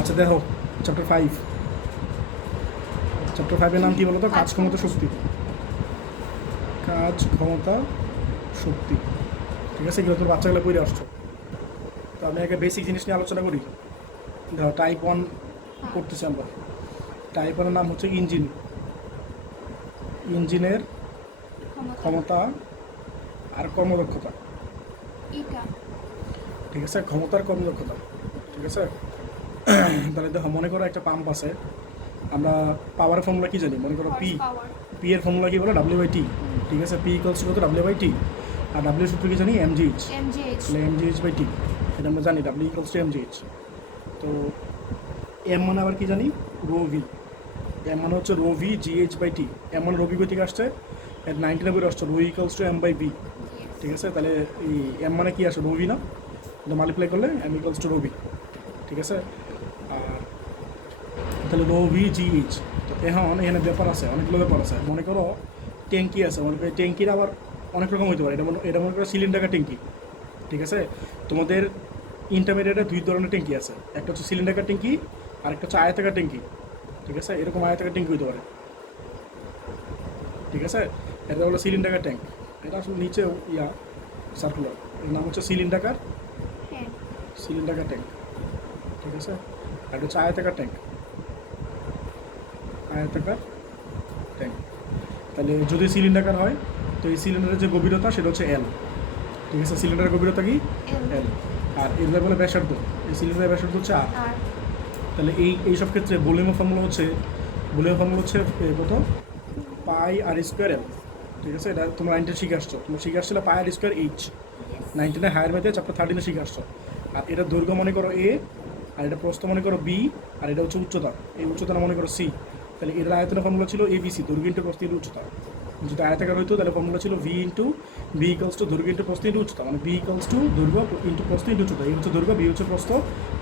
আচ্ছা দেখো, chapter 5, chapter 5-এর নাম কি বলো তো? কাজ ক্ষমতা শক্তি। কাজ ক্ষমতা শক্তি, ঠিক আছে? এগুলো তোর বাচ্চাগুলো পড়ে আসছো। তো আমি আগে বেসিক জিনিস নিয়ে আলোচনা করি। দেখো, টাইপ 1 করতেছি আমরা। টাইপ 1-এর নাম হচ্ছে ইঞ্জিন। ইঞ্জিনের ক্ষমতা আর কর্মদক্ষতা, এটা ঠিক আছে? ক্ষমতার কর্মদক্ষতা, ঠিক আছে? তাহলে দেখো, মনে করো একটা পাম্প আছে। আমরা পাওয়ার ফর্মুলা কি জানি? মনে করো পি। পাওয়ার পি এর ফর্মুলা কি বলো? ডাব্লিউ/টি, ঠিক আছে? P equals to W T. আর ডাব্লিউ সূত্র কি জানি? এমজিএইচ। এমজিএইচ তাহলে এমজিএইচ/টি, এটা আমরা জানি, ডাব্লিউ ইকুয়ালস টু এমজিএইচ। তো এম মানে আবার কি জানি? Rho v. এম মানে হচ্ছে রো ভি জিএইচ/টি। এম মানে রো ভি থেকে আসছে, এর 19 বই আসছে রো ইকুয়ালস টু এম/বি, ঠিক আছে? তাহলে এই এম মানে কি আসে? রো ভি না? তো মাল্টিপ্লাই করলে m equals to rho v, ঠিক আছে? আর তাহলে রো ভি জিএইচ। তো এখন এখানে ব্যাপার আছে, অনেকগুলো ব্যাপার আছে। মনে করো ট্যাঙ্কি আছে, মনে করো ট্যাঙ্কির আবার অনেক রকম হতে পারে। এটা মনে করো সিলিন্ডার ট্যাঙ্কি, ঠিক আছে? তোমাদের ইন্টারমিডিয়েটে 2 ধরনের ট্যাঙ্কি আছে, একটা হচ্ছে সিলিন্ডার ট্যাঙ্কি আর একটা হচ্ছে আয়তাকার ট্যাঙ্কি, ঠিক আছে? এরকম আয়তাকার ট্যাঙ্কি হতে পারে, ঠিক আছে? এটা হলো সিলিন্ডার ট্যাঙ্ক। এটা আসলে নিচে ইয়া সার্কুলার, এর নাম হচ্ছে সিলিন্ডার হ্যাঁ ট্যাঙ্ক, ঠিক আছে? আর এটা হচ্ছে আয়তাকার ট্যাঙ্ক, আয়তাকার ট্যাঙ্ক। তাহলে যদি সিলিন্ডার হয়, তো এই সিলিন্ডারের যে গভীরতা সেটা হচ্ছে এল, ঠিক আছে? সিলিন্ডারের গভীরতা কি? এল। আর এর বলে ব্যাসার্ধ, এই সিলিন্ডারের ব্যাসার্ধ হচ্ছে আর। আর তাহলে এই সব ক্ষেত্রে ভলিউমের ফর্মুলা হচ্ছে কত? পাই আর স্কোয়ার এল, ঠিক আছে? এটা তোমরা 19 শিখে আসছো। তোমরা শিখে আসছিলে পাই আর স্কোয়ার এইচ, 19 হায়ার ম্যাথে চ্যাপ্টার 13 শিখে আসছো। আর এটা দৈর্ঘ্য মনে করো এ, আর এটা প্রস্থ মনে করো বি, আর এটা হচ্ছে উচ্চতা, এই উচ্চতাটা মনে করো সি। তাহলে এর আয়তনের ফর্মুলা ছিল এবিসি, দৈর্ঘ্য ইন্টু প্রস্থ ইন্টু উচ্চতা। যদি আয়তাকার হইতো তাহলে ফর্মুলা ছিল v into b equals to দৈর্ঘ্য ইন্টু প্রস্থ ইন্টু উচ্চতা, মানে বি ইকুয়ালস টু দৈর্ঘ্য ইন্টু প্রস্থ ইন্টু উচ্চতা। এই হচ্ছে দৈর্ঘ্য, বি হচ্ছে প্রস্থ,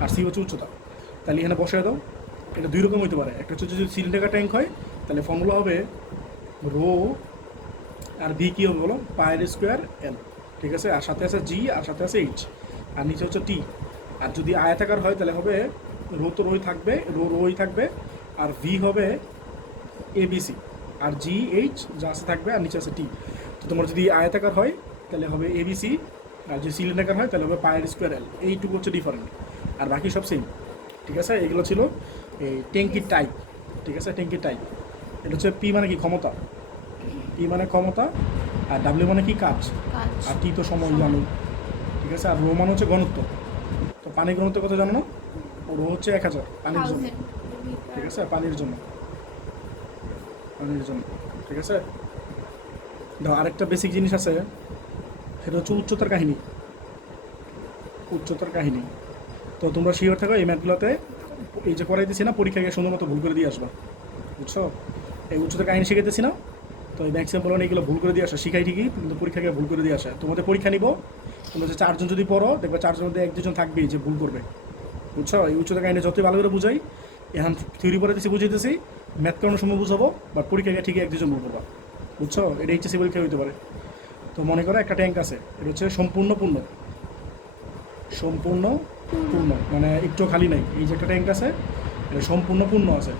আর সি হচ্ছে উচ্চতা। তাহলে এখানে বসায় দাও। এটা 2 রকম হইতে পারে। একটা হচ্ছে যদি সিলিন্ডার ট্যাঙ্ক হয়, তাহলে ফর্মুলা হবে রো, আর ভি কী হবে বলো? পায়ের স্কোয়ার এল, ঠিক আছে? আর সাথে আছে জি, আর সাথে আছে এইচ, আর নিচে হচ্ছে টি। আর যদি আয়তাকার হয় তাহলে হবে রো তো রোই থাকবে, রোই থাকবে, আর ভি হবে এবিসি, আর জি এইচ যা আছে থাকবে, আর নিচে আছে টি। তো তোমার যদি আয়তাকার হয় তাহলে হবে এবিসি, আর যদি সিলিন্ডার হয় তাহলে হবে পায়ের স্কোয়ার এল। এইটুকু হচ্ছে ডিফারেন্ট, আর বাকি সব সেম, ঠিক আছে? এগুলো ছিল এই ট্যাঙ্কির টাইপ, ঠিক আছে? ট্যাঙ্কির টাইপ। এটা হচ্ছে পি মানে কি? ক্ষমতা। পি মানে ক্ষমতা, আর ডাব্লিউ মানে কি? কাজ। কাজ আর টি তো সময় জানো, ঠিক আছে? আর রো মানে হচ্ছে ঘনত্ব। তো পানির ঘনত্বের কথা জানো না? রো হচ্ছে 1000 পানির জন্য, 1000 ঠিক আছে? পানির জন্য, ঠিক আছে? দেখো, আরেকটা বেসিক জিনিস আছে, সেটা হচ্ছে উচ্চতার কাহিনী। উচ্চতার কাহিনী। তো তোমরা শিওর থাকো এই ম্যাথগুলোতে, এই যে করাইতেছি না, পরীক্ষাকে সুন্দর মতো ভুল করে দিয়ে আসবা, বুঝছো? এই উচ্চতার কাহিনী শিখাইতেছি না, তো এই ম্যাক্সিমাম বলো এইগুলো ভুল করে দিয়ে আসা শিখাই ঠিকই, কিন্তু পরীক্ষাকে ভুল করে দিয়ে আসা। তোমাদের পরীক্ষা নিব, তোমরা যে 4 জন যদি পড়ো, দেখবে 4 জনের মধ্যে 1-2 জন থাকবেই যে ভুল করবে, বুঝছো? এই উচ্চতার কাহিনী যতই ভালো করে বুঝাই, এখন থিওরি পড়াইতেছি, বুঝাইতেছি, ম্যাথ করানোর সময় বুঝাবো, বাট পরীক্ষাকে ঠিকই 1-2 জন ভুল করবা, বুঝছো? এটা এইচএসসি পরীক্ষা হইতে পারে। তো মনে করো একটা ট্যাঙ্ক আছে, এটা হচ্ছে সম্পূর্ণ পূর্ণ, সম্পূর্ণ পূর্ণ, মানে একটু খালি নাই। এই যে একটা ট্যাঙ্ক আছে, এটা সম্পূর্ণ পূর্ণ আছে।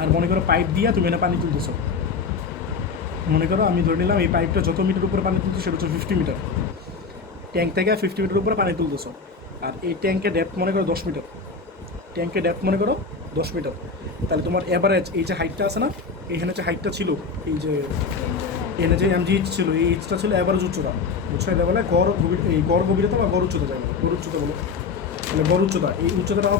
আর মনে করো পাইপ দিয়া তুমি এনে পানি তুলতেছো। মনে করো আমি ধরে নিলাম এই পাইপটা যত মিটার উপরে পানি তুলতো সেটা হচ্ছে 50 মিটার। ট্যাঙ্ক থেকে 50 মিটার উপরে পানি তুলতেছো। আর এই ট্যাঙ্কের ডেপথ মনে করো 10 মিটার। ট্যাঙ্কের ডেপথ মনে করো 10 মিটার। তাহলে তোমার এভারেজ এই যে হাইটটা আছে না, এইখানে যে হাইটটা ছিল, এই যে এনে যে এমজিএইচ ছিল, এই এইচটা ছিল এভারেজ উচ্চতা, বুঝছো? এটা বলে গড় গভীর, এই গড় গভীরতা বা গড় উচ্চতা, যাই বলো গড় উচ্চতা বলো। তাহলে গড় উচ্চতা, এই উচ্চতাটা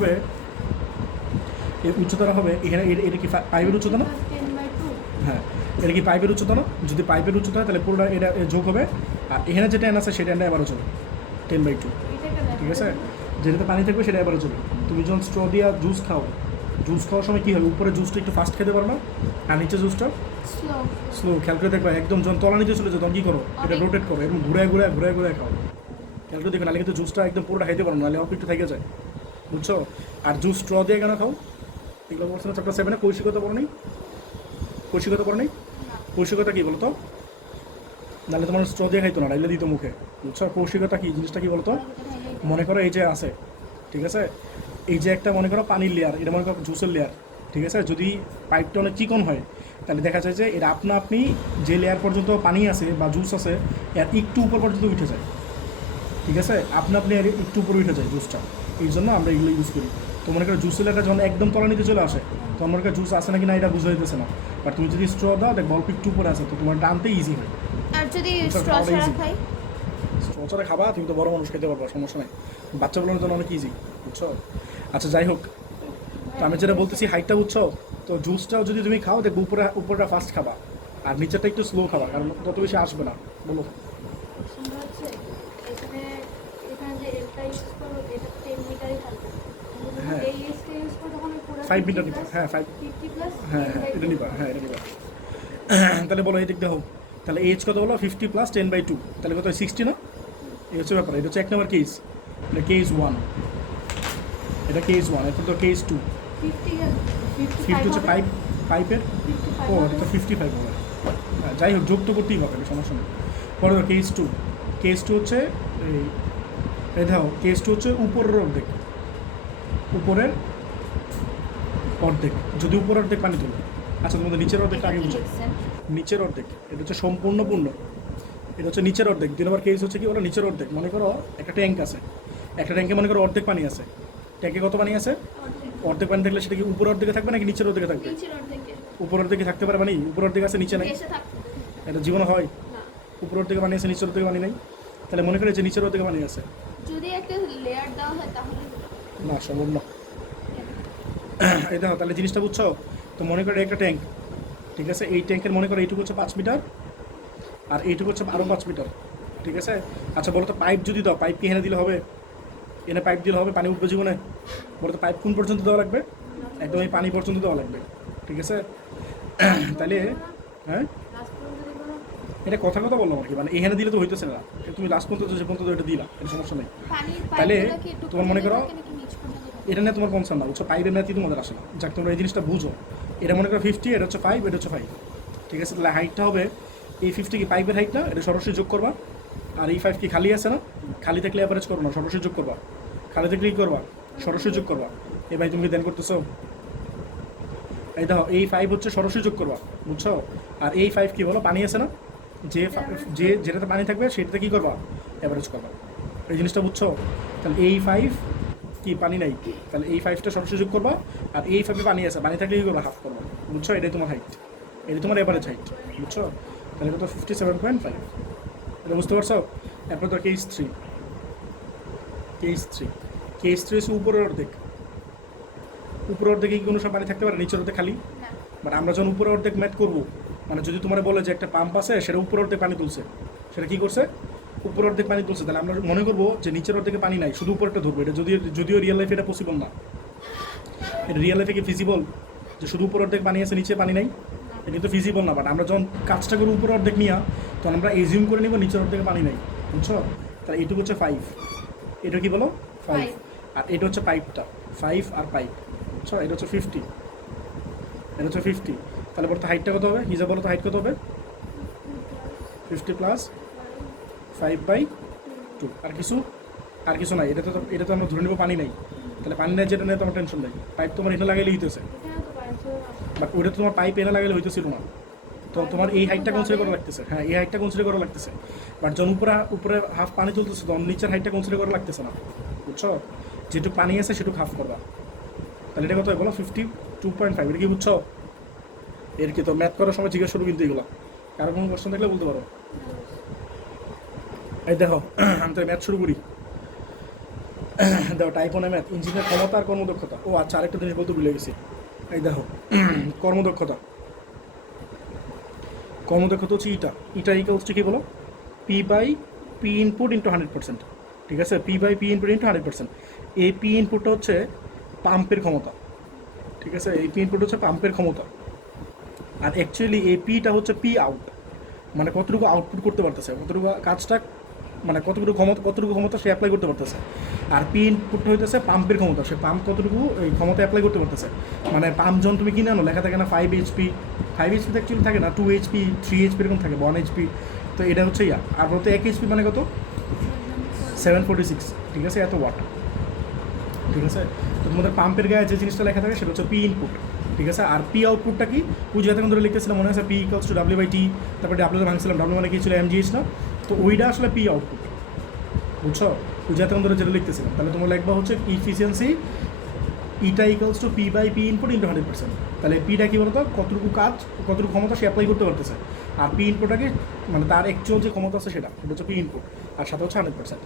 হবে, এখানে এটা কি পাইপের উচ্চতা না? 10/2 হ্যাঁ, এটা কি পাইপের উচ্চতা না? যদি পাইপের উচ্চতা হয় তাহলে পুরোটা এটা যোগ হবে, আর এখানে যেটা এন আছে সেটা এনে এবারও চলে 10/2, ঠিক আছে? যেটাতে পানি থাকবে সেটা এবারও চলে। তুমি যখন স্ট্র দিয়া জুস খাওয়ার সময় কী হবে? উপরে জুসটা একটু ফাস্ট খেতে পারো না, আর নিচে জুসটা স্লো স্লো। খেয়াল করে দেখবা, একদম যখন তলা নিচে চলে যাও তখন কী করো? এটা রোটেট করো, এরকম ঘুরে খাও। খেয়াল করে দেখো, নাহলে কিন্তু জুসটা একদম পুরোটা খাইতে পারো না, নাহলে অল্প একটু থেকে যায়, বুঝছো? আর জুস স্ট্র দিয়ে কেন খাও? এগুলো বলছে না চ্যাপ্টার 7-এ, কৌশিকতা পড়ো নেই? কৌশিকতা কী বলতো? নাহলে তোমার স্ট্র দিয়ে খাইতো না, ডাইলে দিত মুখে, বুঝছো? কৌশিকতা কী জিনিসটা, কী বলতো? মনে করো এই যে আছে, ঠিক আছে? এই যে একটা মনে করো পানির লেয়ার, এটা মনে করো জুসের লেয়ার, ঠিক আছে? যদি পাইপটা অনেক চিকন হয় তাহলে দেখা যায় যে এটা আপনি যে লেয়ার পর্যন্ত পানি আছে বা জুস আছে এর একটু উপর পর্যন্ত উঠে যায়, ঠিক আছে? আপনি এর একটু উপরে উঠে যায় জুসটা, এই জন্য আমরা এগুলো ইউজ করি। তো মনে করো জুসের লেয়ারটা যখন একদম তলানিতে চলে আসে তখন মনে করো জুস আছে নাকি না এটা বুঝে যেতেছে না, বাট তুমি যদি স্ট্র দাও দেখ অল্প একটু উপরে আছে তো তোমার টানতে ইজি হয়। আর যদি আচ্ছা, স্ট্র খাওয়াটা ছাড়া easy। খাই? স্ট্রচারে খাবা তুমি তো বড় মানুষ খেতে পারবা, সমস্যা নেই, বাচ্চাগুলোর জন্য অনেক ইজি, বুঝছো? আচ্ছা যাই হোক, তো আমি যেটা বলতেছি হাইটটা বুঝছো, তো জুসটাও যদি তুমি খাও দেখবো উপরটা ফার্স্ট খাবা আর নিচেরটা একটু স্লো খাবা, কারণ তত বেশি আসবে না। বলো। সুন্দর হচ্ছে এখানে এখানে যে এলটা ইউজ করবো এটা 10 মিটারই থাকবে। হ্যাঁ। এই এসটা ইউজ করে তখন পুরো 5 মিটার নিবা, হ্যাঁ 50 প্লাস হ্যাঁ এটা নিবা, হ্যাঁ এটা নিবা। তাহলে বলো এই দিক দেখো, তাহলে এইচ কত বলো 50 প্লাস 10/2, তাহলে কত 60 না? এই হচ্ছে ব্যাপার, এটা হচ্ছে এক নম্বর কেস, এটা কেস 1, এটা কেস 1, এখন তো কেস 2। 50 হচ্ছে পাইপের, ও এটা তো 55 হবে। হ্যাঁ যাই হোক যোগ তো করতেই পারবে, সমস্যা নেই। পরে কেস 2, কেস 2 হচ্ছে এই দেখো কেস 2 হচ্ছে উপরের অর্ধেক, উপরের অর্ধেক, যদি উপরের অর্ধেক পানি তোলো। আচ্ছা তোমাদের নিচের অর্ধেকটা আগে বুঝো, নিচের অর্ধেক এটা হচ্ছে সম্পূর্ণ পূর্ণ, এটা হচ্ছে নিচের অর্ধেক। 2 নম্বর কেস হচ্ছে কি বলো নিচের অর্ধেক, মনে করো একটা ট্যাঙ্ক আছে, একটা ট্যাঙ্কে মনে করো অর্ধেক পানি আছে, ট্যাঙ্কে কত পানি আছে? অর্ধেক পানি থাকলে সেটা কি উপর অর্ধেকে থাকবে নাকি নিচের অর্ধেকে থাকবে? নিচের অর্ধেকে উপর অর্ধেকে থাকতে পারে, মানে উপর অর্ধেক আছে নিচে নাই, এসে থাকতে এটা জীবনে হয়? না। উপর অর্ধেকে পানি আছে নিচের অর্ধেকে পানি নাই, তাহলে মনে করে যে নিচের অর্ধেকে পানি আছে, যদি একটা লেয়ার দেওয়া হয় তাহলে না সম্ভব না। এই দেখো তাহলে জিনিসটা বুঝছো, তো মনে করো একটা ট্যাঙ্ক, ঠিক আছে? এই ট্যাঙ্কের মনে করো এইটুকু হচ্ছে 5 মিটার আর এইটুকু হচ্ছে আরও 5 মিটার, ঠিক আছে? আচ্ছা বলো তো পাইপ যদি দাও, পাইপ কি এনে দিলে হবে? এনে পাইপ দিলে হবে? পানি উঠবে জীবনে? বলো তো পাইপ কোন পর্যন্ত দেওয়া লাগবে? একদম এই পানি পর্যন্ত দেওয়া লাগবে, ঠিক আছে? তাহলে হ্যাঁ লাস্ট পর্যন্ত যদি কোনো এটা কথা কথা বললাম আর কি, মানে এখানে দিলে তো হইতেছে না, তুমি লাস্ট পর্যন্ত যে পর্যন্ত এটা দিলা এটা সমস্যা নেই। পানির তাহলে পাইপগুলো কি একটু তোমার মনে করো থাকে নাকি নিচ পর্যন্ত থাকে? এটা নিয়ে তোমার কনসার্ন না, বুঝছো? পাইপের ম্যাথই তোমাদের আসে না, যাক তোমরা এই জিনিসটা বুঝো। এটা মনে করো 50, এটা হচ্ছে 5, এটা হচ্ছে 5, ঠিক আছে? তাহলে হাইটটা হবে এই 50 কি পাইপের হাইট না, এটা সরাসরি যোগ করবা, আর এই 5 কি খালি আছে না, খালি থাকলে অ্যাভারেজ করো না, সরাসরি যোগ করবা, খালি থাকলে কি করবা, সরাসরি যোগ করবা। এই ভাই তুমি কি দেন করতেছো? এই দেখো এই 5 হচ্ছে সরাসরি যোগ করবা, বুঝছো? আর এই 5 কি বলো পানি আছে না, যে যেটাতে পানি থাকবে সেটাতে কি করবা, অ্যাভারেজ করবা। এই জিনিসটা বুঝছো? তাহলে এই 5 কি পানি নাই, তাহলে এই 5টা সরাসরি যোগ করবা, আর এই 5 পানি আছে, পানি থাকলে কি করবা, হাফ করবা, বুঝছো? এটাই তোমার হাইট, এটাই তোমার অ্যাভারেজ হাইট, বুঝছো? তাহলে এটা তো 57.5, এটা বুঝতে পারছো? এরপর তো কেস 3, কেস 3 হচ্ছে উপরের অর্ধেক, উপরের অর্ধেকে কি কোনো সব পানি থাকতে পারে, নিচের অর্ধেক খালি? না। বাট আমরা যখন উপরের অর্ধেক ম্যাথ করবো, মানে যদি তোমার বলে যে একটা পাম্প আছে সেটা উপরের অর্ধেক পানি তুলছে, সেটা কি করছে, উপরের অর্ধেক পানি তুলছে, তাহলে আমরা মনে করবো যে নিচের অর্ধেকে পানি নাই, শুধু উপরটা ধরবো। এটা যদিও রিয়েল লাইফে এটা পসিবল না, এটা রিয়েল লাইফে কি ফিজিবল যে শুধু উপর অর্ধেক পানি আছে নিচে পানি নাই? এটা কিন্তু ফিজিবল না। বাট আমরা যখন কাজটা করি উপর অর্ধেক নিয়ে, তখন আমরা এজিউম করে নিব নিচের অর্ধেকে পানি নাই, বুঝছো? তাহলে এইটুকু হচ্ছে 5, এটা কি বলো 5, আর এটা হচ্ছে পাইপটা 5 আর পাইপ, বুঝছো? এটা হচ্ছে 50, এটা হচ্ছে 50। তাহলে বলতো হাইটটা কত হবে, হিসাব বলো তো হাইট কত হবে? 50 প্লাস 5/2, আর কিছু নাই। এটা তো আমরা ধরে নেবো পানি নেই, তাহলে পানি নেই যেটা নেই তোমার টেনশন নেই, পাইপ তোমার এনে লাগাইলে হইতেছে, এখানে তো পাইছো বাট ওইটা তো তোমার পাইপ এনে লাগাইলে হইতেছিল না, তো তোমার এই হাইটটা কনসিডার করা লাগতেছে, হ্যাঁ এই হাইটটা কনসিডার করা লাগতেছে। বাট যখন উপরে হাফ পানি তুলতেছে তখন নিচের হাইটটা কনসিডার করা লাগতেছে না, বুঝছো? যেটুকু পানি আছে সেটুকু হাফ করবা। তাহলে এটা কত হয় বলো 52.5, এটা কি বুঝছো? এর কি তো ম্যাথ করার সময় জিজ্ঞেস করবো কিন্তু এগুলো, কারো কোনো কোশ্চেন থাকলে বলতে পারো। এই দেখো আমি তো ম্যাথ শুরু করি। দেখো টাইপ 1 ম্যাথ, ইঞ্জিনের ক্ষমতা আর কর্মদক্ষতা। ও আচ্ছা আরেকটা জিনিস বলতে ভুলে গেছি। এই দেখো কর্মদক্ষতা হচ্ছে ইটা ইকুয়ালস টু কি বলো, P/P ইনপুট ইন্টু 100%, ঠিক আছে? P/P input into 100%। এই পি ইনপুটটা হচ্ছে পাম্পের ক্ষমতা, ঠিক আছে? এই পি ইনপুট হচ্ছে পাম্পের ক্ষমতা, আর অ্যাকচুয়ালি এই পিটা হচ্ছে পি আউট, মানে কতটুকু আউটপুট করতে পারতেছে, কতটুকু কাজটা, মানে কতটুকু ক্ষমতা সে অ্যাপ্লাই করতে পারতেছে। আর পি ইনপুটটা হইতেছে পাম্পের ক্ষমতা, সে পাম্প কতটুকু এই ক্ষমতা অ্যাপ্লাই করতে পারতেছে। মানে পাম্প যখন তুমি কিনে আনো লেখা থাকে না 5 HP, 5 HP তো অ্যাকচুয়ালি থাকে না, 2 HP 3 HP এরকম থাকে, 1 HP। তো এটা হচ্ছে আর বলতে 1 HP মানে কত, 746, ঠিক আছে? এত ওয়াট, ঠিক আছে? তো তোমাদের পাম্পের গায়ে যে জিনিসটা লেখা থাকে সেটা হচ্ছে পি ইনপুট, ঠিক আছে। আর পি আউটপুটটা কি, ওই যতক্ষণ ধরে লিখতেছিলাম মনে আছে P equals to W by T, তারপরে ডাব্লিউ ভাঙছিলাম, ডাব্লিউ মানে কি ছিল এমজিএইচ না, তো ওইটা আসলে পি আউটপুট, বুঝছো। ওই যতক্ষণ ধরে যেটা লিখতেছিলাম, তাহলে তোমরা লিখবা হচ্ছে efficiency eta equals to p by p input into 100%। তাহলে পিটা কী বলতো, কতটুকু কাজ কতটুকু ক্ষমতা সে অ্যাপ্লাই করতে পারতেছে, আর পি ইনপুটটা কি মানে তার অ্যাকচুয়াল যে ক্ষমতা আছে সেটা হচ্ছে পি ইনপুট, আর সাথে হচ্ছে 100%,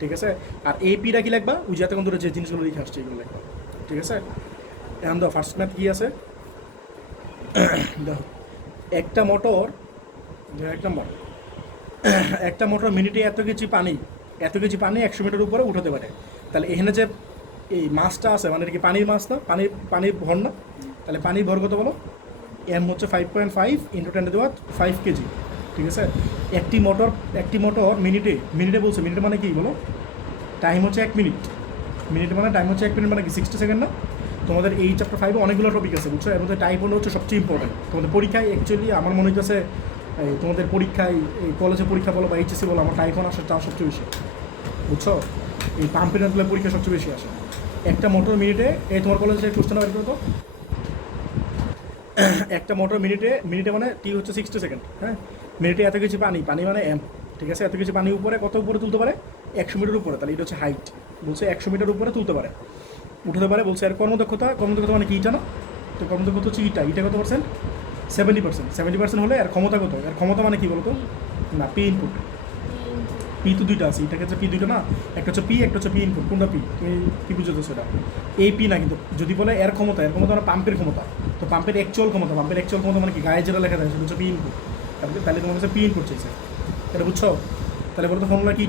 ঠিক আছে। আর এই পিটা কি লিখবা, ওই যতক্ষণ ধরে যে জিনিসগুলো লিখে আসছে এগুলো লিখবা, ঠিক আছে। এখন দেখো ফার্স্ট ম্যাথ কী আছে, দেখো একটা মোটর, এক নম্বর, একটা মোটর মিনিটে এত কেজি পানি 100 মিটার উপরে উঠাতে পারে। তাহলে এখানে যে এই মাছটা আছে মানে এটা কি পানির মাছ না, পানির ভর না, তাহলে পানির ভর কত বলো, এম হচ্ছে 5.5 ইন্টু 10⁵ কেজি, ঠিক আছে। একটি মোটর মিনিটে বলছে, মিনিট মানে কি বলো, টাইম হচ্ছে 1 মিনিট, মানে টাইম হচ্ছে 1 মিনিট মানে কি 60 সেকেন্ড না। তোমাদের এই চ্যাপ্টার 5 অনেকগুলো টপিক আছে, বুঝছো, এর মধ্যে টাইম হচ্ছে সবচেয়ে ইম্পর্টেন্ট তোমাদের পরীক্ষায়। অ্যাকচুয়ালি আমার মনে হচ্ছে তোমাদের পরীক্ষায়, এই কলেজে পরীক্ষা বলো বা এইচএসসি বলো, আমার টাইফন আসার চান্স সবচেয়ে বেশি, বুঝছো। এই পাম্পের পরীক্ষা সবচেয়ে বেশি আসে। একটা মোটর মিনিটে, এই তোমার কলেজে কোশ্চেন বের করো তো, একটা মোটর মিনিটে মানে টি হচ্ছে 60 সেকেন্ড, হ্যাঁ, মিনিটে এত কিছু পানি মানে এম, ঠিক আছে। এত কিছু পানি উপরে কত উপরে তুলতে পারে, 100 মিটার উপরে, তাহলে এটা হচ্ছে হাইট, বলছে 100 মিটার উপরে তুলতে পারে, উঠাতে পারে, বলছে। আর কর্মদক্ষতা মানে কি, ইটা না, তো কর্মদক্ষতা হচ্ছে ইটা কত পার্সেন্ট, 70% হলে। আর ক্ষমতা কত, আর ক্ষমতা মানে কি বলতো, না পি ইনপুট, পি তো দুইটা আছে, এটাকে হচ্ছে পি দুইটা না, একটা হচ্ছে পি, একটা হচ্ছে পি ইনপুট, কোনটা পি তুমি কী বুঝতে সেটা, এই পি না, কিন্তু যদি বলে এর ক্ষমতা মানে পাম্পের ক্ষমতা, তো পাম্পের অ্যাকচুয়াল ক্ষমতা মানে কি গায়ে যেটা লেখা থাকে সেটা হচ্ছে পি ইনপুট, তাহলে তোমার কাছে পি ইনপুট চাইছে, এটা বুঝছো। তাহলে বলো তো ফর্মুলা কি,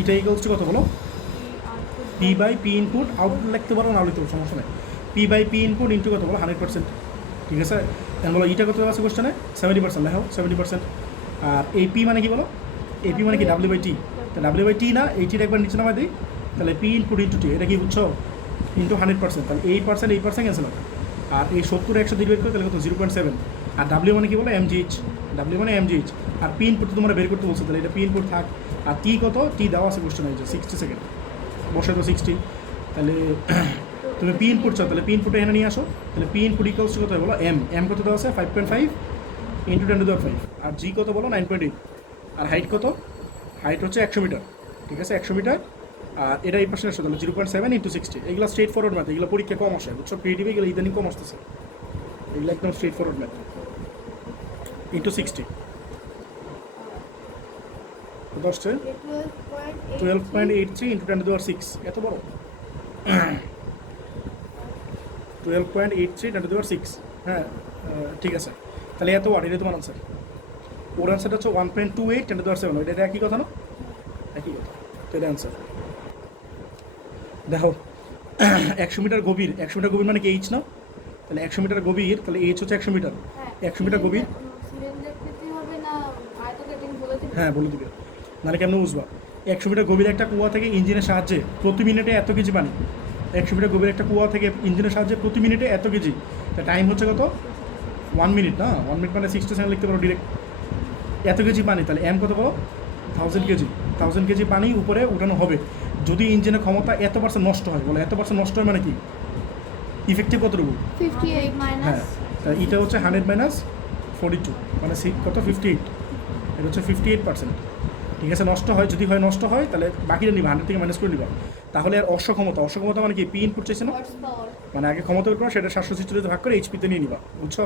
এটা ইকুয়ালস টু কত বলো, p by p input, output লিখতে পারো না লিখতে পারো সমস্যা নেই, p by p input into কত বলো 100%, ঠিক আছে। এখন বলো ইটা কত আছে কোশ্চেনে, 70%, লেখো 70%। আর এই পি মানে কি বলো, এপি মানে কি ডাব্লিউ বাই টি, তো ডাব্লিউ বাই টি না, এইটির একবার নিচে নামাই দিই, তাহলে পি ইনপুট ইন্টু টি, এটা কি বুঝছো, ইন্টু 100%, তাহলে এই পার্সেন্ট ক্যান্সেল হবে। আর এই 70 100 বের করে তাহলে কত 0.7। আর ডাব্লিউ মানে কি বলো এমজিএইচ, আর পি ইনপুট তো তোমরা বের করতে বলছো, তাহলে এটা পি ইনপুট থাক। আর টি কত, টি দেওয়া আছে কোশ্চেন এই যে 60 সেকেন্ড, বসে তো 60, তাহলে তুমি পি ইনপুট চাও, তাহলে পি ইনপুট এখানে নিয়ে আসো, তাহলে পি ইনপুট ইকুয়ালস টু কত হয় বলো, এম কত দেওয়া আছে 5.5 ইন্টু 10⁵, আর জি কত বলো 9.8, আর হাইট কত, হাইট হচ্ছে 100 মিটার, ঠিক আছে 100 মিটার। আর এটা এই পাশে আসে, তাহলে 0.7 ইন্টু 60, এগুলো স্ট্রেট ফরওয়ার্ড ম্যাথ, এগুলো পরীক্ষা কম আসে, বুঝছো, ক্রিয়েটিভ এগুলো ইদানিং কম আসতেছে, এগুলো একদম স্ট্রেট ফরওয়ার্ড ম্যাথ, ইন্টু 60 কত আসছে 12.83 ইন্টু 10⁶, এত বড় 12.83 10⁶, হ্যাঁ ঠিক আছে। তাহলে এত ওয়াট, এটা তোমার আনসার, ওর আনসারটা হচ্ছে 1.28 10⁷, এটা একই কথা না, একই কথা, তো এটা আনসার। দেখো 100 মিটার গভীর মানে কি এইচ না, তাহলে 100 মিটার গভীর, তাহলে এইচ হচ্ছে 100 মিটার, 100 মিটার গভীর, হ্যাঁ বলে দিবে, নাহলে কেমন বুঝবা। 100 মিটার গভীর একটা কুয়া থেকে ইঞ্জিনের সাহায্যে প্রতি মিনিটে এত কেজি পানি, 100 মিটার গভীর একটা কুয়া থেকে ইঞ্জিনের সাহায্যে প্রতি মিনিটে এত কেজি, তা টাইম হচ্ছে কত 1 মিনিট না, 1 মিনিট মানে 60 সেকেন্ড লিখতে পারো ডিরেক্ট। এত কেজি পানি, তাহলে এম কত বলো 1000 কেজি পানি উপরে উঠানো হবে যদি ইঞ্জিনের ক্ষমতা এত% নষ্ট হয়, বলো এত% নষ্ট হয় মানে কি, ইফেক্টিভ কতটুকু, 58 হ্যাঁ, তাহলে এটা হচ্ছে 100 মাইনাস 42 মানে কত 58, এটা হচ্ছে 58%, ঠিক আছে। নষ্ট হয়, যদি হয় নষ্ট হয় তাহলে বাকিটা নিবা, 100 থেকে মাইনাস করে নিবা। তাহলে আর অক্ষমতা মানে কি, পি ইনপুট চাইছে না, মানে আগে ক্ষমতা বের করো, সেটা 746 ভাগ করে এইচপিতে নিয়ে নিবা, বুঝছো।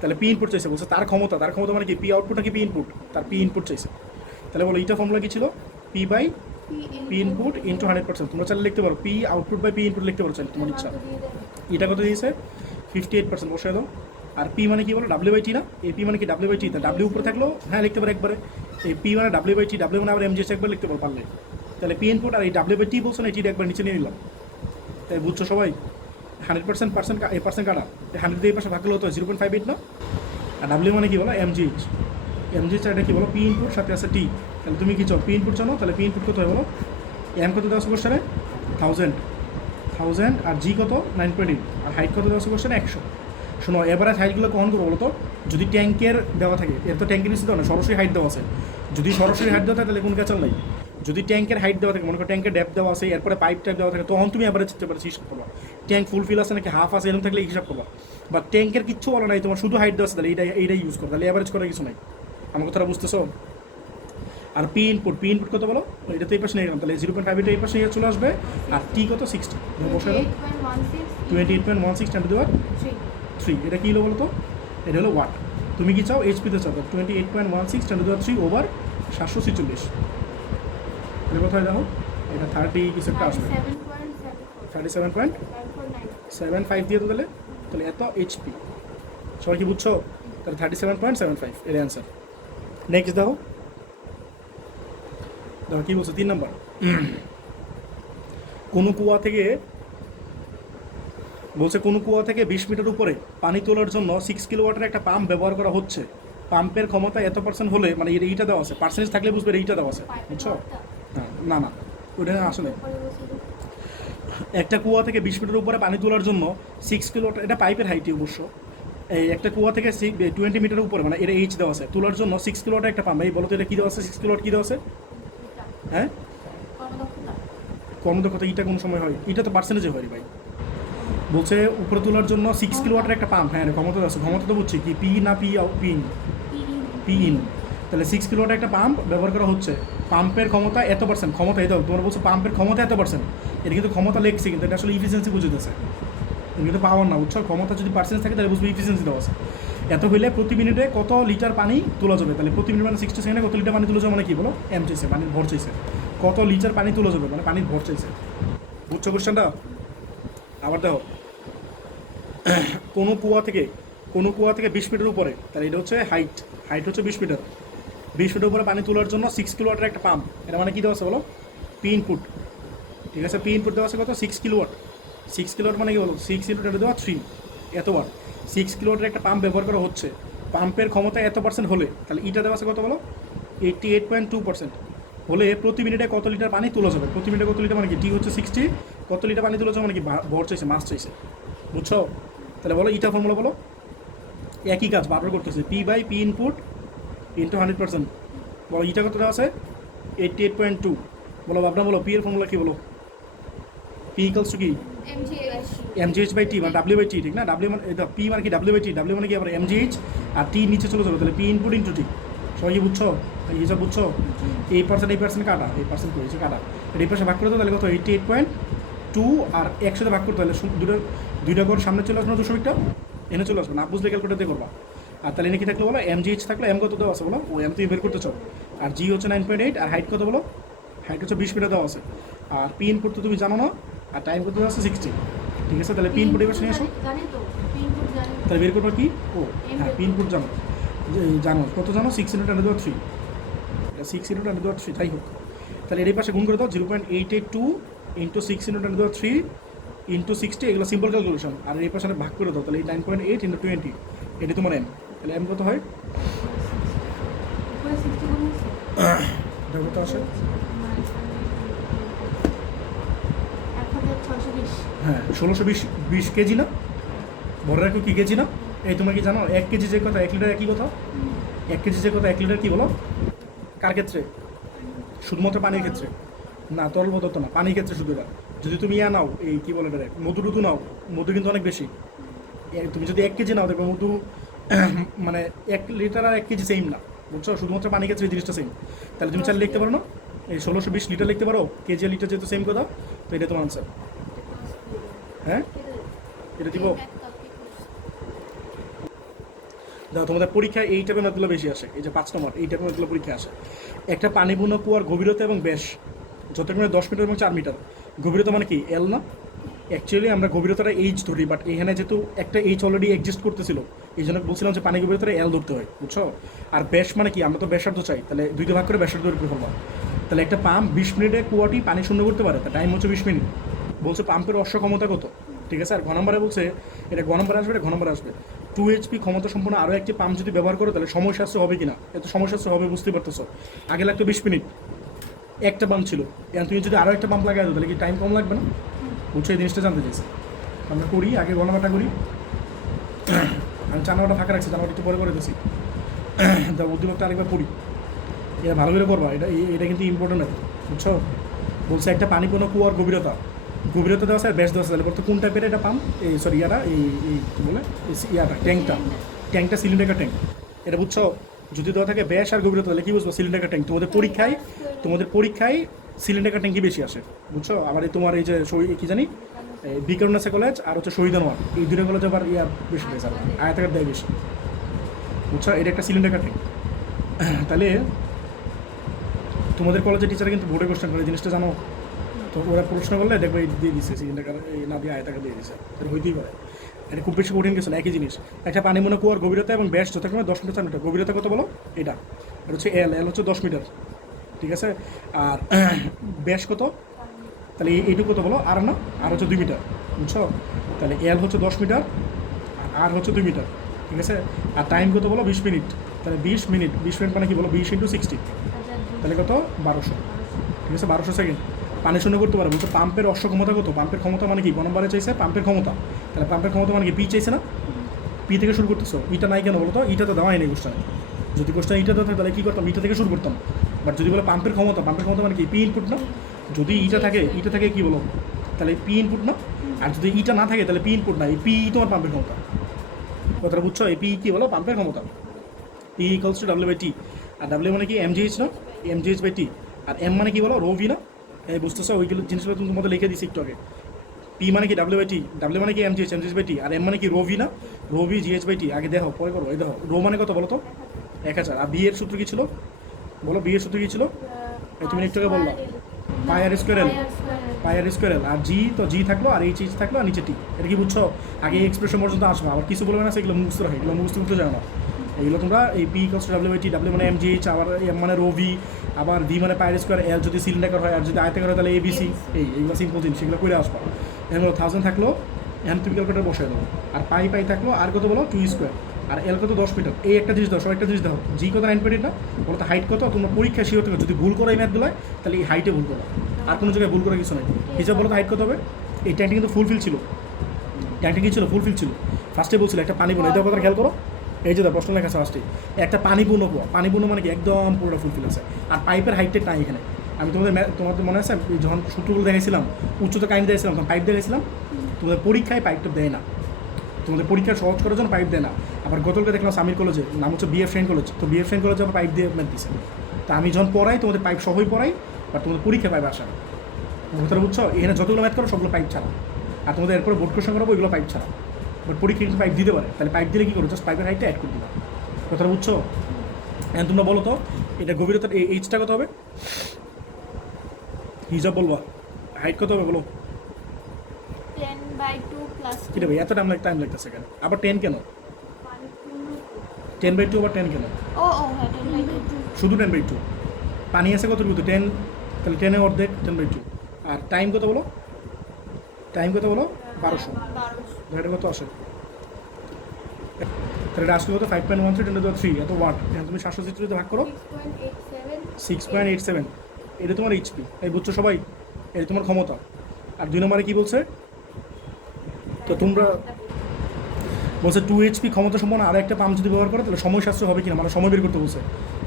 তাহলে পি ইনপুট চাইছে, বলছে তার ক্ষমতা মানে কি, পি আউটপুট নাকি পি ইনপুট, তার পি ইনপুট চাইছে। তাহলে বলো এইটা ফর্মুলা কি ছিল, p by p input into 100%, তোমরা চাইলে লিখতে পারো p output by p input লিখতে পারো, চাইলে তোমার ইচ্ছা। এটা কত দিয়েছে 58%, বসে দাও। আর পি মানে কি বলো ডাব্লিউ বাই টি না, এই পি মানে কি ডাব্লিউ বাই টি, তা ডাব্লিউ উপরে থাকলো হ্যাঁ লিখতে পারো একবারে, এই পি মানে ডাব্লিউ বাই টি, ডাব্লিউ মানে আবার এমজিএস একবার লিখতে পারো পারলে। তাহলে পি ইনপুট আর এই ডাব্লিউ বাই টি বলছো না, এটিটা একবার নিচে নিয়ে নিলাম, তাই বুঝছো সবাই। 100% এই পার্সেন্ট কাটা, 100 দিয়ে এই পাশে ভাগ করলে হতো 0.58 না। আর ডাব্লিউ মানে কি বলো এমজিএইচ, এটা কি বলো পি ইনপুট সাথে আছে টি, তাহলে তুমি কি চাও পি ইনপুট জানো, তাহলে পি ইনপুট কত হয় বলো, এম কত দেওয়া আছে কোশ্চেনে 1000 আর জি কত 9.8, আর হাইট কত দেওয়া আছে কোশ্চেনে 100। শোনো এভারেজ হাইটগুলো কখন করবো বলো তো, যদি ট্যাঙ্কের দেওয়া থাকে, এর তো ট্যাঙ্কের নিচে দেওয়া না, সরাসরি হাইট দেওয়া আছে, যদি সরাসরি হাইট দেওয়া থাকে তাহলে কোন ক্যাচার নাই, যদি ট্যাঙ্কের হাইট দেওয়া থাকে, মনে করো ট্যাঙ্কের ডেপ দেওয়া আছে, এরপরে পাইপ টাইপ দেওয়া থাকে, তখন তুমি অ্যাভারেজ চিনতে পারছো, হিসাব করবা। ট্যাঙ্ক ফুলফিল আছে নাকি হাফ আছে এরকম থাকলে হিসাব করবা। বা ট্যাঙ্কের কিচ্ছু বলো নাই, তোমার শুধু হাইট দেওয়া আছে, তাহলে এইটাই ইউজ করো, তাহলে অ্যাভারেজ করার কিছু নাই। আমার কথাটা বুঝতেছো? আর পি ইনপুট কত বলো, এটা তো এই পাশে নিয়ে গেলাম, তাহলে 0.5 এটা এই পাশে নিয়ে চলে আসবে। আর টি কত 60, বসে 28.16 10 to the 3, এটা কী হলো বলো তো? এটা হলো ওয়াট। তুমি কি চাও? এইচপিতে চাও, 28.16 10 to the 3 ওভার 746। এটা কোথায় দেখো, এটা 30 কিছু একটা আসবে, 37.75 দিয়ে তো, তাহলে এত এইচপি। সবাই কি বুঝছো? তাহলে 37.75 এর অ্যান্সার। নেক্সট দেখো কি বলছো, 3 নম্বর। কোনো কুয়া থেকে 20 মিটার উপরে পানি তোলার জন্য 6 কিলোওয়াটের একটা পাম্প ব্যবহার করা হচ্ছে। পাম্পের ক্ষমতা এত পার্সেন্ট হলে, মানে এইটা দেওয়া আছে, পার্সেন্টেজ থাকলে বুঝবে এইটা দেওয়া আছে, বুঝছো? হ্যাঁ, না ওটা আসলে একটা কুয়া থেকে 20 মিটার উপরে পানি তোলার জন্য 6 কিলোওয়াট, এটা পাইপের হাইটই অবশ্য। এই একটা কুয়া থেকে 20 মিটার উপরে, মানে এটা এইচ দেওয়া আছে, তোলার জন্য 6 কিলোওয়াটের একটা পাম্প। এই বলো তো এটা কী দেওয়া আছে? 6 কিলোওয়াট কী দেওয়া আছে? হ্যাঁ, কর্মদক্ষতা। এটা কোন সময় হয়? এটা তো পার্সেন্টেজে হয় ভাই। বলছে উপরে তোলার জন্য 6 কিলোওয়াটের একটা পাম্প। হ্যাঁ, ক্ষমতা আছে, ক্ষমতা তো বুঝছি কি, পি না পি ইন। তাহলে 6 কিলোওয়াটের একটা পাম্প ব্যবহার করা হচ্ছে। পাম্পের ক্ষমতা এত পার্সেন্ট, ক্ষমতা এই দাও তোমরা বলছো পাম্পের ক্ষমতা এত পার্সেন্ট, এটা কিন্তু ক্ষমতা লেখছে, কিন্তু এটা আসলে ইফিসিয়েন্সি বুঝতেছে, কিন্তু পাওয়ার না, বুঝছো? ক্ষমতা যদি পার্সেন্ট থাকে তাহলে বুঝবে ইফিসিয়েন্সি দেওয়া আছে। এত হইলে প্রতি মিনিটে কত লিটার পানি তোলা যাবে, তাহলে প্রতি মিনিট মানে 60 সেকেন্ডে কত লিটার পানি তোলা যাবে, মানে কি বলো, এম চাইছে, পানির ভর চাইছে, কত লিটার পানি তোলা যাবে, মানে পানির ভর চাইছে। বুঝছো কোশ্চেনটা? আবার দেখো, কোনো কুয়া থেকে 20 মিটার উপরে, তাহলে এটা হচ্ছে হাইট হচ্ছে 20 মিটার। 20 মিটার উপরে পানি তোলার জন্য 6 কিলোওয়াটের একটা পাম্প। এটা মানে কী দেওয়া আছে বলো? P input. ঠিক আছে, পি ইনপুট দেওয়া আছে কত? 6 কিলোওয়াট। 6 কিলোওয়াট মানে কি বলো? 6 × 10 দেওয়া 3 এত ওয়াট। 6 কিলোওয়াটের একটা পাম্প ব্যবহার করা হচ্ছে। পাম্পের ক্ষমতা এত পার্সেন্ট হলে, তাহলে ইটা দেওয়া আছে কত বলো? 88.2% হলে প্রতি মিনিটে কত লিটার পানি তোলা যাবে? প্রতি মিনিটে কত লিটার মানে কি, টি হচ্ছে 60, কত লিটার পানি তোলা যাবে মানে কি, ভর চাইছে, মাস চাইছে, বুঝছো? তাহলে বলো ইটা ফর্মুলা বলো। একই কাজ বারবার করতেছে, পি ইনপুট ইন্টু 100%। বলো ইটা কত দেওয়া আছে? 88.2। বলো বাবনা, বলো পি এর ফর্মুলা কি বলো? পি ইকুয়ালস টু কি? mgh/t, মানে w/t, ঠিক না? w মানে এটা, পি মানে কি w/t, w মানে কি আবার mgh, আর টি নিচে চলে যাবে, তাহলে পি ইনপুট ইন্টু টি। সবাই কি বুঝছো? হিসাব বুঝছো? এই পার্সেন্ট কাটা, এই পার্সেন্ট করেছে কাটা, এই পাশে ভাগ করে দাও, তাহলে কত? 88.2 আর একসাথে ভাগ করতে, তাহলে দুইটা করে সামনে চলে আসবে না, 200টা এনে চলে আসবে না, বুঝলে ক্যালকুলেটার দিয়ে করবা। আর তাহলে এনে কি থাকলো বলো? mgh থাকলো, এম কত দেওয়া আছে বলো? ও এম তুমি বের করতে চাও। আর জি হচ্ছে 9.8, আর হাইট কত বলো? হাইট হচ্ছে 20 মিটার দেওয়া আছে। আর পি ইনপুট তো তুমি জানো না, আর টাইম কত দেওয়া আছে? 60। ঠিক আছে, তাহলে পি ইনপুট এবার নিয়ে আসো, তাহলে বের করবো কি? ও হ্যাঁ, পি ইনপুট জানো, কত জানো? 6 × 10^3, এটা 6 × 10^3, যাই হোক। তাহলে এর পাশে গুণ করে দাও, 0.882 × 6 × 10^3 × 60, এগুলো সিম্পল ক্যালকুলেশন। আর এই পাশে ভাগ করে দাও, তাহলে এই 9.8 × 20, এটি তোমার এম। তাহলে এম কত হয়? এটা কত আসে? হ্যাঁ, 1620 কেজি না? বড় রাখো কি কেজি না? এই তোমরা কি জানো 1 কেজি যে কথা, 1 লিটার একই কথা? 1 কেজি যে কথা, 1 লিটার কি বলো? কার ক্ষেত্রে? শুধুমাত্র পানির ক্ষেত্রে না, তরল পদার্থ না, পানির ক্ষেত্রে শুধু। এটা যদি তুমি নাও, এই কী বলে এটা, মধু নাও, মধু কিন্তু অনেক বেশি। তুমি যদি 1 কেজি নাও, দেখবে মধু মানে 1 লিটার আর 1 কেজি সেম না, বুঝছো? শুধুমাত্র পানির ক্ষেত্রে এই জিনিসটা সেম। তাহলে তুমি চাইলে লিখতে পারো না, এই 1620 লিটার লিখতে পারো, কেজি আর লিটার যেহেতু সেম কথা, তো এটা তোমার আনসার। হ্যাঁ, এটা দিব। দেখো তোমাদের পরীক্ষায় এই টাইপের ম্যাথগুলো বেশি আসে, এই যে 5 নম্বর এই টাইপের ম্যাথগুলো পরীক্ষায় আসে। একটা পানিপূর্ণ কুয়ার গভীরতা এবং ব্যাস যথাক্রমে 10 মিটার এবং 4 মিটার। গভীরতা মানে কি? এল না? অ্যাকচুয়ালি আমরা গভীরতাটা এইচ ধরি, বাট এখানে যেহেতু একটা এইচ অলরেডি এক্সিস্ট করতেছিল, এই জন্য বলছিলাম যে পানি গভীরতাটা এল ধরতে হয়, বুঝছো? আর ব্যাস মানে কি, আমরা তো ব্যাসার্ধ চাই, তাহলে 2 ভাগ করে ব্যাসার্ধ বের করবো। তাহলে একটা পাম্প 20 মিনিটে কুয়াটি পানি শূন্য করতে পারে, তার টাইম হচ্ছে 20 মিনিট। বলছে পাম্পের অশ্ব ক্ষমতা কত? ঠিক আছে, আর ঘ নম্বরে বলছে এটা ঘ নম্বরে আসবে, এটা ঘ নম্বরে আসবে। 2 HP ক্ষমতা সম্পন্ন আরও একটি পাম্প যদি ব্যবহার করো, তাহলে সময় সাশ্রয় হবে কিনা? এত সময় সাশ্রয় হবে, বুঝতে পারতেছো। আগে লাগতো 20 মিনিট, একটা পাম্প ছিল, এখন তুমি যদি আরও একটা পাম্প লাগাই দাও, তাহলে কি টাইম কম লাগবে না? বুঝছো? এই জিনিসটা জানতে চাইছে। আমরা করি, আগে গণনাটা করি। আমি 4 নম্বরটা ফাঁকা রাখছি, 4 নম্বরটা একটু পরে করে দিচ্ছি। বুদ্ধিমত্তা আরেকবার পড়ি, এটা ভালো করে করবা, এটা কিন্তু ইম্পর্টেন্ট আছে। বুঝছো? বলছে একটা পানিপূর্ণ কুয়ার গভীরতা দেওয়া আছে আর ব্যাস দেওয়া আছে, তাহলে বলতো কোন টাইপের এটা পাম্প, এই সরি ইয়াটা এই কী বলে ইয়াটা ট্যাঙ্কটা সিলিন্ডার ট্যাঙ্ক। এটা বুঝছো? যদি দেওয়া থাকে ব্যাস আর গভীরতা, তাহলে কি বুঝবো সিলিন্ডার ট্যাঙ্ক। তোমাদের পরীক্ষায় সিলিন্ডার ট্যাঙ্কই বেশি আসে, বুঝছো? আবার এই তোমার এই যে কি জানি বিকারুন্নাসা কলেজ আর হচ্ছে শহীদ আনোয়ার, এই দুটো কলেজে আবার ইয়া বেশি দেয়, আয়াতাকার দেয় বেশি, বুঝছো? এটা একটা সিলিন্ডার ট্যাঙ্ক। তাহলে তোমাদের কলেজের টিচার কিন্তু বোর্ডে কোশ্চেন করে, জিনিসটা জানো তো? ওরা প্রশ্ন করলে দেখবে এই দিয়ে দিচ্ছে সিলিন্ডার, এই না দিয়ে আয়তাকা দিয়ে দিচ্ছে, তাহলে হইতেই পারে। এটা খুব বেশি কঠিন কিছু না, একই জিনিস। একটা পানি মনে কুয়ার গভীরতা এবং ব্যাস যথাক্রমে 10 মিটার 4 মিটার। গভীরতা কত বলো? এটা হচ্ছে এল হচ্ছে 10 মিটার, ঠিক আছে? আর ব্যাস কত? তাহলে এইটুকু কত বলো? আর হচ্ছে 2 মিটার, বুঝছো? তাহলে এল হচ্ছে 10 মিটার আর হচ্ছে 2 মিটার, ঠিক আছে? আর টাইম কত বলো? 20 মিনিট। তাহলে 20 মিনিট মানে কি বলো? 20 × 60, তাহলে কত? 1200, ঠিক আছে? 1200 সেকেন্ড পানি শূন্য করতে পারবে। তো পাম্পের অশ্ব ক্ষমতা কত? পাম্পের ক্ষমতা মানে কি? নম্বরে চাইছে পাম্পের ক্ষমতা, তাহলে পাম্পের ক্ষমতা মানে কি? পি চাইছে না? পি থেকে শুরু করতেছো। ইটা নাই কেন বলো তো? ইটা তো দেওয়াই নেই কোশ্চেনে। যদি কোশ্চেন ইটা দিতে তাহলে কী করতাম? ইটা থেকে শুরু করতাম। বাট যদি বলে পাম্পের ক্ষমতা মানে কি? পি ইনপুট না? যদি ইটা থাকে কি বলো? তাহলে পি ইনপুট না? আর যদি ইটা না থাকে তাহলে পি ইনপুট না, এই পি তোমার পাম্পের ক্ষমতা। কথাটা বুঝছো? এই পি কি বলো? পাম্পের ক্ষমতা। P equals to W/T। আর ডাব্লিউ মানে কি? mgh না? mgh/T। আর এম মানে কি বলো? রো ভি না? এই বুঝতেছো? ওইগুলো জিনিসগুলো তুমি তোমাদের লিখে দিচ্ছি একটু আগে। পি মানে কি? W/T। ডাব্লিউ মানে কি? mgh/T। আর এম মানে কি? রো ভি না? Rho v GH/T। আগে দেখো, পরে করো। এই দেখো, রো মানে কত বলো তো? 1000। আর বি এর সূত্র কি ছিল বলো? বি এর সূত্র কি ছিল? তুমি একটু আগে বললা পাই আর স্কোয়ার এল। আর জি থাকলো আর এইচ থাকলো আর নিচে টি। এটা কি বুঝছো? আগে এই এক্সপ্রেশন পর্যন্ত আসবো, আবার কিছু বলবে না সেগুলো মুখস্থ রাখে, এগুলো মুখস্থ করতে যাও না। এইগুলো তোমরা এই P equals to W/T, W মানে mgh, আবার এম মানে রো ভি, আবার ভি মানে পাই আর স্কোয়ার, এল যদি সিলিন্ডার হয় আর যদি আয়তাকার হয় তাহলে ABC। এইগুলো সিম্পল জিনিস, সেগুলো করে আসবা। এখানে 1000 থাকলো, এখানে তুমি ক্যালকুলেটার বসাই দেবো। আর পাই থাকলো, আর কত বলো? 2 স্কোয়ার। আর এল কত? 10 মিটার। এই একটা জিনিস দাও, সব একটা জিনিস দাও। জি কত? 9 মিটার না? বলো তো হাইট কত? তোমরা পরীক্ষা শিওর থেকে যদি ভুল করো এই ম্যাথগুলো, তাহলে এই হাইটে ভুল করো, আর কোনো জায়গায় ভুল করার কিছু নাই। হিসাব বলো তো হাইট কত হবে? এই ট্যাঙ্কটা কিন্তু ফুলফিল ছিল। ট্যাঙ্কটা কি ছিল? ফুলফিল ছিল। ফার্স্টে বলছিল একটা পানি বোন, এই কথা খেয়াল করো। এই যে প্রশ্ন লেখা আছে ফার্স্টে, একটা পানিপূর্ণ কুয়া। পানিপূর্ণ মানে কি? একদম পুরোটা ফুলফিল আছে। আর পাইপের হাইটের নাই এখানে। আমি তোমাদের মনে আছে যখন সূত্রগুলো দেখাইছিলাম, উচ্চতা কাহিনী দিয়েছিলাম, তখন পাইপ দেখাইছিলাম। তোমাদের পরীক্ষায় পাইপটা দেয় না, তোমাদের পরীক্ষা সহজ করার জন্য পাইপ দেয় না। আবার গতকালকে দেখলাম সামির কলেজে, নাম হচ্ছে BF শাহীন কলেজ, তো BF শাহীন কলেজে আবার পাইপ দিয়ে ম্যাথ দিচ্ছে। তা আমি যখন পড়াই তোমাদের পাইপ সহই পড়াই, বাট তোমাদের পরীক্ষা পাইপ আসে না। কথাটা বুঝছো? এখানে যতগুলো ম্যাথ করো সবগুলো পাইপ ছাড়া। আর তোমাদের এরপরে বোর্ড কোশ্চেন করাবো, ওইগুলো পাইপ ছাড়া। বাট পরীক্ষা কিন্তু পাইপ দিতে পারে, তাহলে পাইপ দিলে কী করো? জাস্ট পাইপের হাইটটা অ্যাড করে দিবা। কথাটা বুঝছো? এখন তোমরা বলো তো, এটা গভীরতার এইচটা কত হবে? হিসাব বলবা। হাইট কত হবে বলো? 10/2 প্লাস কী রে ভাই, এত টাইম লাগতেছে কেন? আবার 10 কেন? 10/2 আবার 10 কেন? ও হ্যাঁ 10/2। শুধু 10/2। পানি আছে কত? 10, তাহলে 10 অর্ধেক 10/2। আর টাইম কত বলো? 1200। এটা কত আসে? তাহলে এটা আসলে কত? 5.13 × 10⁻³ এত ওয়াট। এখন তুমি 770 ভাগ করো, 6.87। এটা তোমার HP। এই বুঝছো সবাই? এটা তোমার ক্ষমতা। আর 2 নম্বরে কী বলছে? তো তোমরা বলছে 2 HP ক্ষমতা সম্পন্ন আর একটা পাম্প যদি ব্যবহার করে তাহলে সময় সাশ্রয় হবে কিনা, মানে সময় বের করতে বলছে।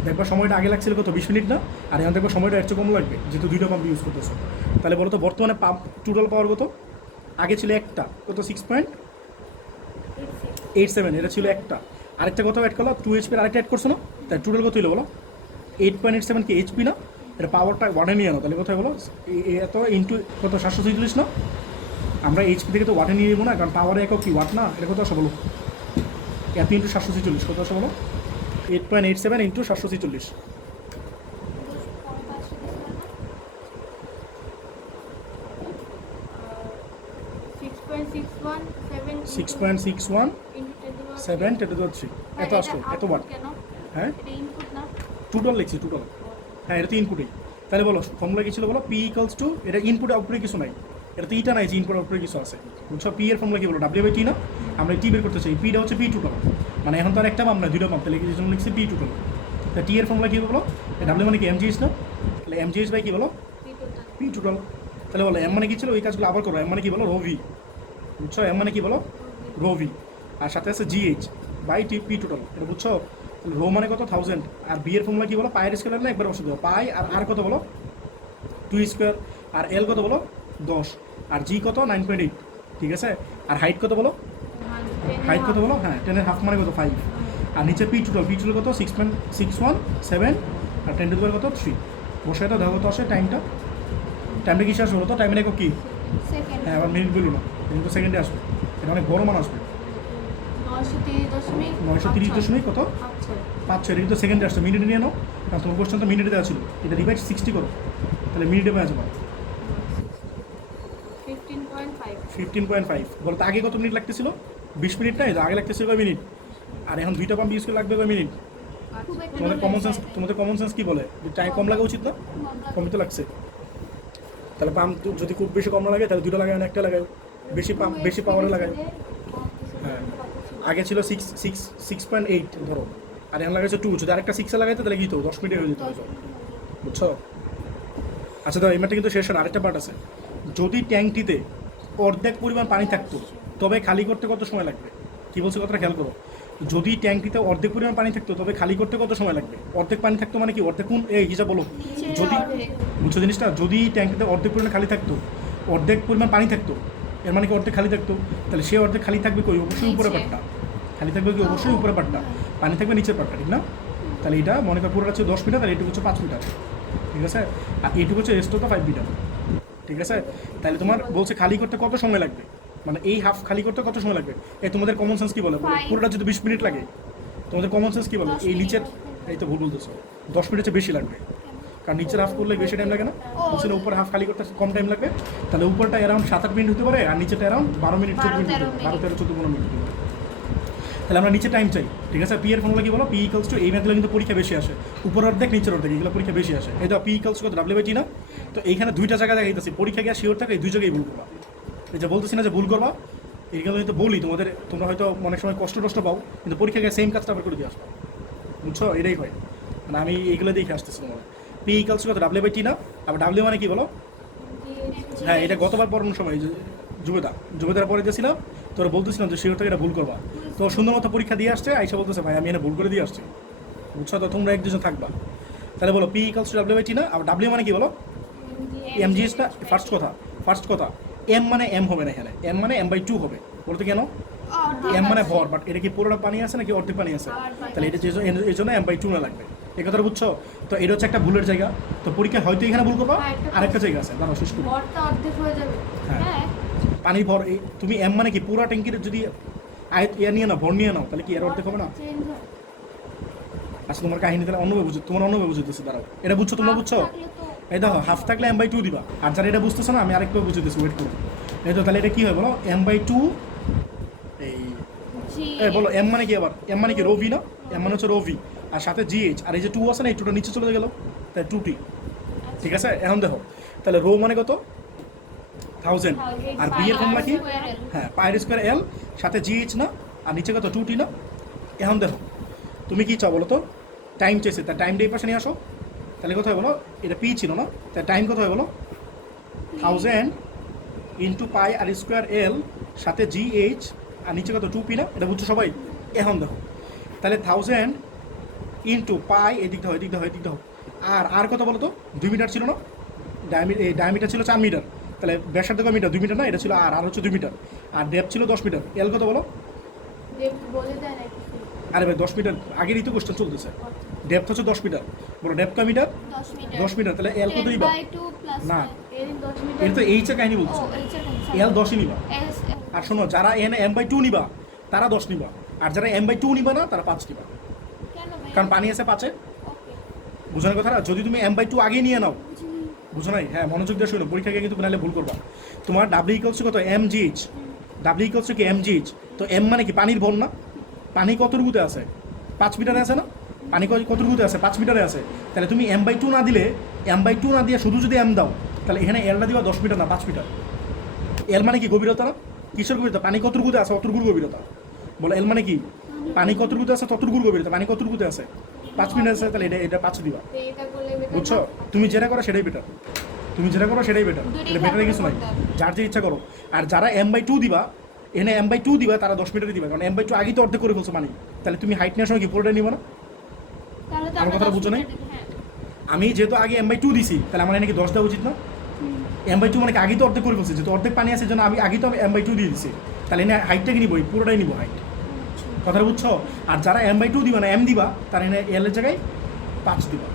দেখবা সময়টা আগে লাগছিল কত? 20 মিনিট না? আর এখন দেখবা সময়টা একটু কম লাগবে, যেহেতু 2টা পাম্প ইউজ করতেছে। তাহলে বলো তো বর্তমানে পাম্প টোটাল পাওয়ার কত? আগে ছিল একটা, কত? 6.87। এটা ছিল একটা। আরেকটা কত অ্যাড করলো? 2 HP আরেকটা অ্যাড করছো না? তাই টোটাল কত হলো বলো? 8.87 কি HP না? এটা পাওয়ারটা ওয়াটে নিয়ে আনো, তাহলে কোথায় বলো? এত ইন্টু কত? 746 না? আমরা HP থেকে তো ওয়াটে নিয়ে নেবো না, কারণ পাওয়ারে একক কি? ওয়াট না? এটা কত আসে বলো? এত ইন্টু 746 কত আসে বলো? 8.87 ইন্টু 746। 6.61 7 10⁻³ এত আসলো, এত ওয়াট। হ্যাঁ টোটাল লিখছি, টোটাল। হ্যাঁ এটা তো ইনপুটেই। তাহলে বলো ফর্মুলা কী ছিল বলো? P ইকুয়ালস টু, এটা ইনপুট আউটপুটে কিছু নাই, এটা তো ইটা নাই যে ইনপুট আউটপুটে কিছু আছে, বুঝছো? P এর ফর্মুলা কী বলো? W/T না? আমরা T বের করতে চাই, Pটা হচ্ছে P টোটাল। মানে এখন তো আর একটা পাম্প না, 2টা পাম্প, তাহলে এই জন্য লিখছি P টোটাল। তা T এর ফর্মুলা কী বলো? W মানে কি? mgh না? তাহলে mgh কী বলো? P total. তাহলে বলো M মানে কী ছিল? ওই কাজগুলো আবার করো। M মানে কী বলো? রো ভি, বুঝছো? M মানে কী বলো? Rho V. আর সাথে আছে GH/T P টোটাল, এটা বুঝছো? রো মানে কত? 1000। আর বি এর ফর্মুলা কি বলো? পায়ের স্কেলার না? একবার বসে দেবো পাই। আর কত বলো? 2 স্কোয়ার। আর এল কত বলো 10, আর জি কত 9.8, ঠিক আছে। আর হাইট কত বলো, হাইট কত বলো, হ্যাঁ 10.5 মানে কত 5। আর নিচে পি টোটাল কত 6.617, আর 10 কত 3। বসে এটা দেখো কত আসে টাইমটা কি শেষ হলো তো টাইমের একক কি, সেকেন্ড হ্যাঁ আবার মিনিট বললো না, কিন্তু সেকেন্ডে আসবে, এটা অনেক বড় মান আসবে। 930 কত আচ্ছা 5 এটা কিন্তু সেকেন্ডে আসছে, মিনিটে নিয়ে নাও, কারণ তোমার কোশ্চেন তো মিনিটে দেওয়া ছিল, এটা ডিভাইড 60 করো, তাহলে মিনিটে পেয়ে যাবো 15.5। বলো তো আগে কত মিনিট লাগতেছিল, 20 মিনিট না, আগে লাগতেছিল কয় মিনিট, আর এখন দুইটা পাম্প ইউজ করে লাগবে কয় মিনিট। খুব একটা তোমাদের কমন সেন্স কি বলে যে টাইম কম লাগা উচিত না, কম তো লাগছে। তাহলে পাম্প যদি খুব বেশি কম না লাগে তাহলে দুটো লাগায় না একটা লাগায়, বেশি পাওয়ারে লাগায়। হ্যাঁ আগে ছিল 6.8 ধরো, আর এখন লাগাইছে 2, যদি আরেকটা 6 লাগাইতে তাহলে কি তো 10 মিনিটে হয়ে যেত, বুঝছো। আচ্ছা দাও এই ম্যাটটা কিন্তু শেষ হয় না, আরেকটা পার্ট আছে। যদি ট্যাঙ্কটিতে অর্ধেক পরিমাণ পানি থাকতো তবে খালি করতে কত সময় লাগবে, কি বলছে কথাটা খেয়াল করো। যদি ট্যাঙ্কটিতে অর্ধেক পরিমাণ পানি থাকতো তবে খালি করতে কত সময় লাগবে। অর্ধেক পানি থাকতো মানে কি, অর্ধেক কোন এই হিসাব বলো, যদি বুঝছো জিনিসটা, যদি ট্যাঙ্কটিতে অর্ধেক পরিমাণ খালি থাকতো, অর্ধেক পরিমাণ পানি থাকতো, এর মানে কি অর্ধেক খালি থাকতো, তাহলে সে অর্ধেক খালি থাকবে কই, অবশ্যই উপরে পাটটা খালি থাকবে, কি অবশ্যই উপরে পাটটা, পানি থাকবে নিচের পাটটা, ঠিক না। তাহলে এটা মনে কর পুরোটা হচ্ছে 10 মিটার, আর এইটুকু হচ্ছে 5 মিটার, ঠিক আছে। আর এইটুকু হচ্ছে রেস্ট তো 5 মিটার, ঠিক আছে। তাহলে তোমার বলছে খালি করতে কত সময় লাগবে, মানে এই হাফ খালি করতে কত সময় লাগবে। এই তোমাদের কমন সেন্স কি বলে, পুরোটা যদি 20 মিনিট লাগে, তোমাদের কমন সেন্স কি বলে, এই নিচের, এই তো ভুল বলতেছো, 10 মিনিট হচ্ছে বেশি লাগবে, কারণ নিচের হাফ করলে বেশি টাইম লাগে না, বলছে না উপর হাফ খালি করতে কম টাইম লাগবে। তাহলে উপরটা অ্যারাউন্ড 7-8 মিনিট হতে পারে, আর নিচেটা অ্যারাউন্ড 12 মিনিট 14 মিনিট, 12-13-14-15 মিনিট হতে পারে। তাহলে আমরা নিচে টাইম চাই, ঠিক আছে। পি এর ফর্মুলা কি বলো, পি ইকুয়ালস টু, এই ম্যাথগুলো কিন্তু পরীক্ষা বেশি আসে, উপর অর্ধেক নিচের অর্ধেক, এগুলো পরীক্ষা বেশি আসে। এই তো পি ইকুয়ালস কত ডাব্লিউ/টি না, তো এইখানে দুইটা জায়গা দেখাইতেছি, পরীক্ষা গিয়ে শিওর থাকে এই দুই জায়গায় ভুল করবা। এই যে বলতেছি না যে ভুল করবা, এইগুলো কিন্তু বলি তোমাদের, তোমরা হয়তো অনেক সময় কষ্ট পাও, কিন্তু পরীক্ষা গিয়ে সেম কাজটা আবার করে দিয়ে আসবা, বুঝছো, এটাই হয়। মানে আমি এইগুলো দেখে আসতেছি তোমার। পি ইকুয়ালস কত ডাব্লিউ/টি না, আবার ডাব্লিউ মানে কি বলো, হ্যাঁ এটা গতবার পড়ানোর সময় জুবেদার পরে দিয়েছিলাম, তোরা বলতেছিলাম যে শিওর থেকে এটা ভুল করবা, তো সুন্দর মতো পরীক্ষা দিয়ে আসছে, আইসা বলতেছে ভাই আমি এনে ভুল করে দিয়ে আসছি, বুঝছো, তো তোমরা এক দুজন থাকবা। তাহলে বলো পি ইকুয়ালস টু ডাব্লিউ/টি না, আর ডাব্লিউ মানে কি বলো, এমজিএসটা ফার্স্ট কথা, এম মানে এম হবে না এখানে, এম মানে m/2 হবে, বলতে কেন, এম মানে ভর, বাট এটা কি পুরোটা পানি আছে নাকি অর্ধেক পানি আছে, তাহলে এটা এই জন্য m/2 না লাগবে, এই কথাটা বুঝছো। তো এটা হচ্ছে একটা ভুলের জায়গা, তো পরীক্ষা হয়তো এখানে ভুল করবা, আরেকটা জায়গা আছে, দাঁড়াও শেষ করি। ভরটা অর্ধেক হয়ে যাবে। হ্যাঁ পানির ভর, তুমি এম মানে কি পুরো ট্যাঙ্কির যদি ইয়ে নিয়ে নাও, ভর নিয়ে নাও, তাহলে কি এর অর্ধেক হবে না। চেঞ্জ হয়। আচ্ছা তোমার কাহিনী তাহলে অন্যভাবে বুঝতেছি, দাঁড়াও এটা বুঝছো, তোমরা বুঝছো, এই দেখো হাফ থাকলে m/2 দিবা, আর যারা এটা বুঝতেছো না আমি আরেকটু বুঝতেছি, ওয়েট করো। এই তো তাহলে এটা কি হয় বলো, m/2, এই বলো এম মানে কি, আবার এম মানে কি রো ভি না, এম মানে হচ্ছে রো ভি, আর সাথে জিএইচ, আর এই যে 2 আছে না, এই 2টা নিচে চলে গেল, তাই 2t, ঠিক আছে। এখন দেখো তাহলে রো মানে কত 1000, আর বি এর ফর্মুলা কি, হ্যাঁ πr² L সাথে জিএইচ না, আর নিচে কত 2t না। এখন দেখো তুমি কি চাও বলো তো, টাইম চেয়েছে, তার টাইমটা এই পাশে নিয়ে আসো, তাহলে কত হয় বলো, এটা পি ছিল না, তার টাইম কত হয় বলো, 1000 ইন্টু πr² L সাথে জিএইচ, আর নিচে কত 2p না, এটা বুঝছো সবাই। এখন দেখো তাহলে 1000 ইন্টু পাই, এদিক দাও, আর কত বলো তো, 2 মিটার ছিল না, ডায়ামিটার ছিল 4 মিটার, তাহলে ব্যাসার্ধ কত মিটার, 2 মিটার না, এটা ছিল আর হচ্ছে 2 মিটার, আর ডেপথ ছিল 10 মিটার, এল কত বলো, বলে দেয় না কিছু। আরে ভাই 10 মিটার, আগেরই তো কোশ্চেন চলতেছে, ডেপথ হচ্ছে 10 মিটার, বলো ডেপথ কত মিটার, 10 মিটার, তাহলে এল কত নিবা, না এর 10 মিটার। এটা তো এইচ এর কাহিনী বলছো, এল 10ই নিবা, আর শোনো যারা এনে m/2 নিবা তারা 10 নিবা, আর যারা m/2 নিবা না তারা 5 নিবা, কারণ পানি আছে 5-এ, বুঝানোর কথা না। যদি তুমি m/2 আগে নিয়ে নাও, বুঝো নাই, হ্যাঁ মনোযোগ দিয়ে শুনো, পরীক্ষাকে কিন্তু নাহলে ভুল করবা। তোমার ডাব্লিউ ইকুয়ালস কত mgh, ডাব্লিউ ইকুয়ালস কি mgh, তো এম মানে কি পানির ভর না, পানি কতটুকুতে আছে 5 মিটারে আছে না, পানি কতটুকুতে আছে 5 মিটারে আছে, তাহলে তুমি m/2 না দিলে, m/2 না দিয়ে শুধু যদি m দাও, তাহলে এখানে এলটা দিবা 10 মিটার না 5 মিটার। এল মানে কি গভীরতা না, কিসের গভীরতা, পানি কতটুকুতে আছে অতটুকুর গভীরতা, বলো এল মানে কি পানি কতটুকুতে আছে ততটুকুর গভীরতা, পানি কতটুকুতে আছে 5 মিটার আছে, তাহলে এটা 5 দিবা, এটা করলে বেটার। বুঝছো। তুমি যেটা করো সেটাই বেটার, এটা বেটারে কিছু নাই, যার যে ইচ্ছা করো। আর যারা m/2 দিবা, এখানে m/2 দিবা তারা 10 মিটারে দিবা, কারণ m/2 আগেই তো অর্ধেক করে ফেলছো পানি, তাহলে তুমি হাইট নেওয়ার সময় কি পুরোটা নিবা না, তাহলে তো আমার কথাটা বুঝো নাই? আমি যেহেতু আগে M/2 দিছি, তাহলে আমার নাকি 10 দেওয়া উচিত না? M/2 মানে কি আগেই তো অর্ধেক করে ফেলছি, যেহেতু অর্ধেক পানি আছে জন্য আমি আগেই তো M/2 দিয়ে দিছি, তাহলে এনে হাইটটা কি নিব, পুরোটাই নিব হাইট। কথাটা বুঝছো? আর যারা M/2 দিবা না, M দিবা, তার এনে L এর জায়গায় 5 দিবা।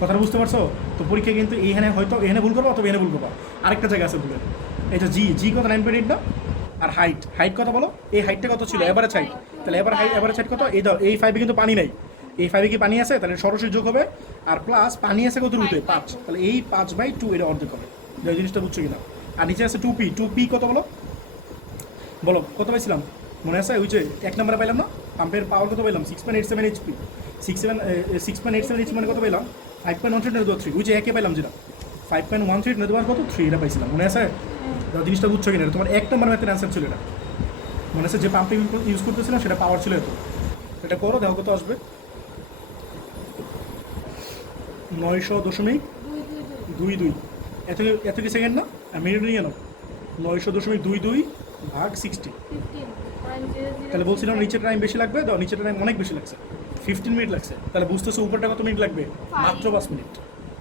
কথাটা বুঝতে পারছো? তো পরীক্ষা কিন্তু এইখানে হয়তো এখানে ভুল করবো অথবা এখানে ভুল করবা। আরেকটা জায়গা আছে ভুলের, এটা জি কত 9.8 না? আর হাইট কত বলো? এই হাইটটা কত ছিল? Average height. তাহলে এভারেজ হাইট কত? এই দাও, এই 5 কিন্তু পানি নাই, এই 5 কি পানি আছে? তাহলে সরাসরি যোগ হবে, আর প্লাস পানি আছে কত রুটে? 5। তাহলে এই 5/2 এটা অর্ধেক হবে। এই জিনিসটা বুঝছো কিনা? আর নিচে আছে 2p কত বলো? বলো কত পাইছিলাম মনে আছে? ওই যে 1 নম্বরে পাইলাম না, পাম্পের পাওয়ার কত পাইলাম? 6.87 এইচপি। 6.87 এইচপি মানে কত পাইলাম? 5.13 ওই যে একে পাইলাম, যেটা 5.13 কত 3 এটা পাইছিলাম, মনে আছে? জিনিসটা বুঝছো কিনা? তোমার 1 নম্বর ম্যাথের অ্যান্সার ছিল এটা, মনে আছে? যে পাম্পে ইউজ করতেছিলাম সেটা পাওয়ার ছিল এত। এটা করো, দেখো কত আসবে। 900.22 এত কি সেকেন্ড না? মিনিট নিয়ে নাও, 900.22 ভাগ 60। 15.00 তাহলে বলছিলাম নিচের টাইম বেশি লাগবে, দাও নিচের টাইম অনেক বেশি লাগছে, 15 মিনিট লাগছে। তাহলে বুঝতেছো উপরটা কত মিনিট লাগবে? মাত্র 5 মিনিট।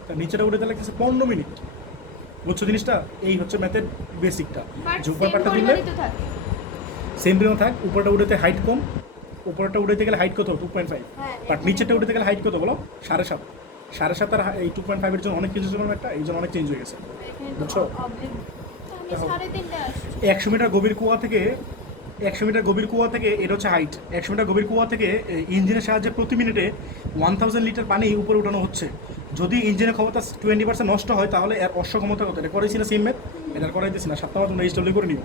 তাহলে নিচেটা উঠে তাহলে লাগতেছে 15 মিনিট। বুঝছো জিনিসটা? এই হচ্ছে ম্যাথের বেসিকটা। যে উপর পার্টটা দিলে সেম পরিমাণ থাক, উপরটা উঠেতে হাইট কম, উপরটা উঠেতে গেলে হাইট কত? 2.5। বাট নিচেরটা উঠেতে গেলে হাইট কত বলো? 7.5। 7.5 আর এই 2.5 এর জন্য অনেক কিছু ছিল একটা, এই জন্য অনেক চেঞ্জ হয়ে গেছে। বুঝছো? আমি 3.5 আসছি। 100 মিটার গভীর কুয়া থেকে 100 মিটার গভীর কুয়া থেকে, এটা হচ্ছে হাইট, 100 মিটার গভীর কুয়া থেকে ইঞ্জিনের সাহায্যে প্রতি মিনিটে 1000 লিটার পানি উপরে উঠানো হচ্ছে। যদি ইঞ্জিনের ক্ষমতা 20% নষ্ট হয়, তাহলে এর অশ্ব ক্ষমতা কত? এটা করেছি না সেম ম্যাথ? এটা করাইতেছি না, 7 নম্বর তোমরা রেজিস্টার করে নিও।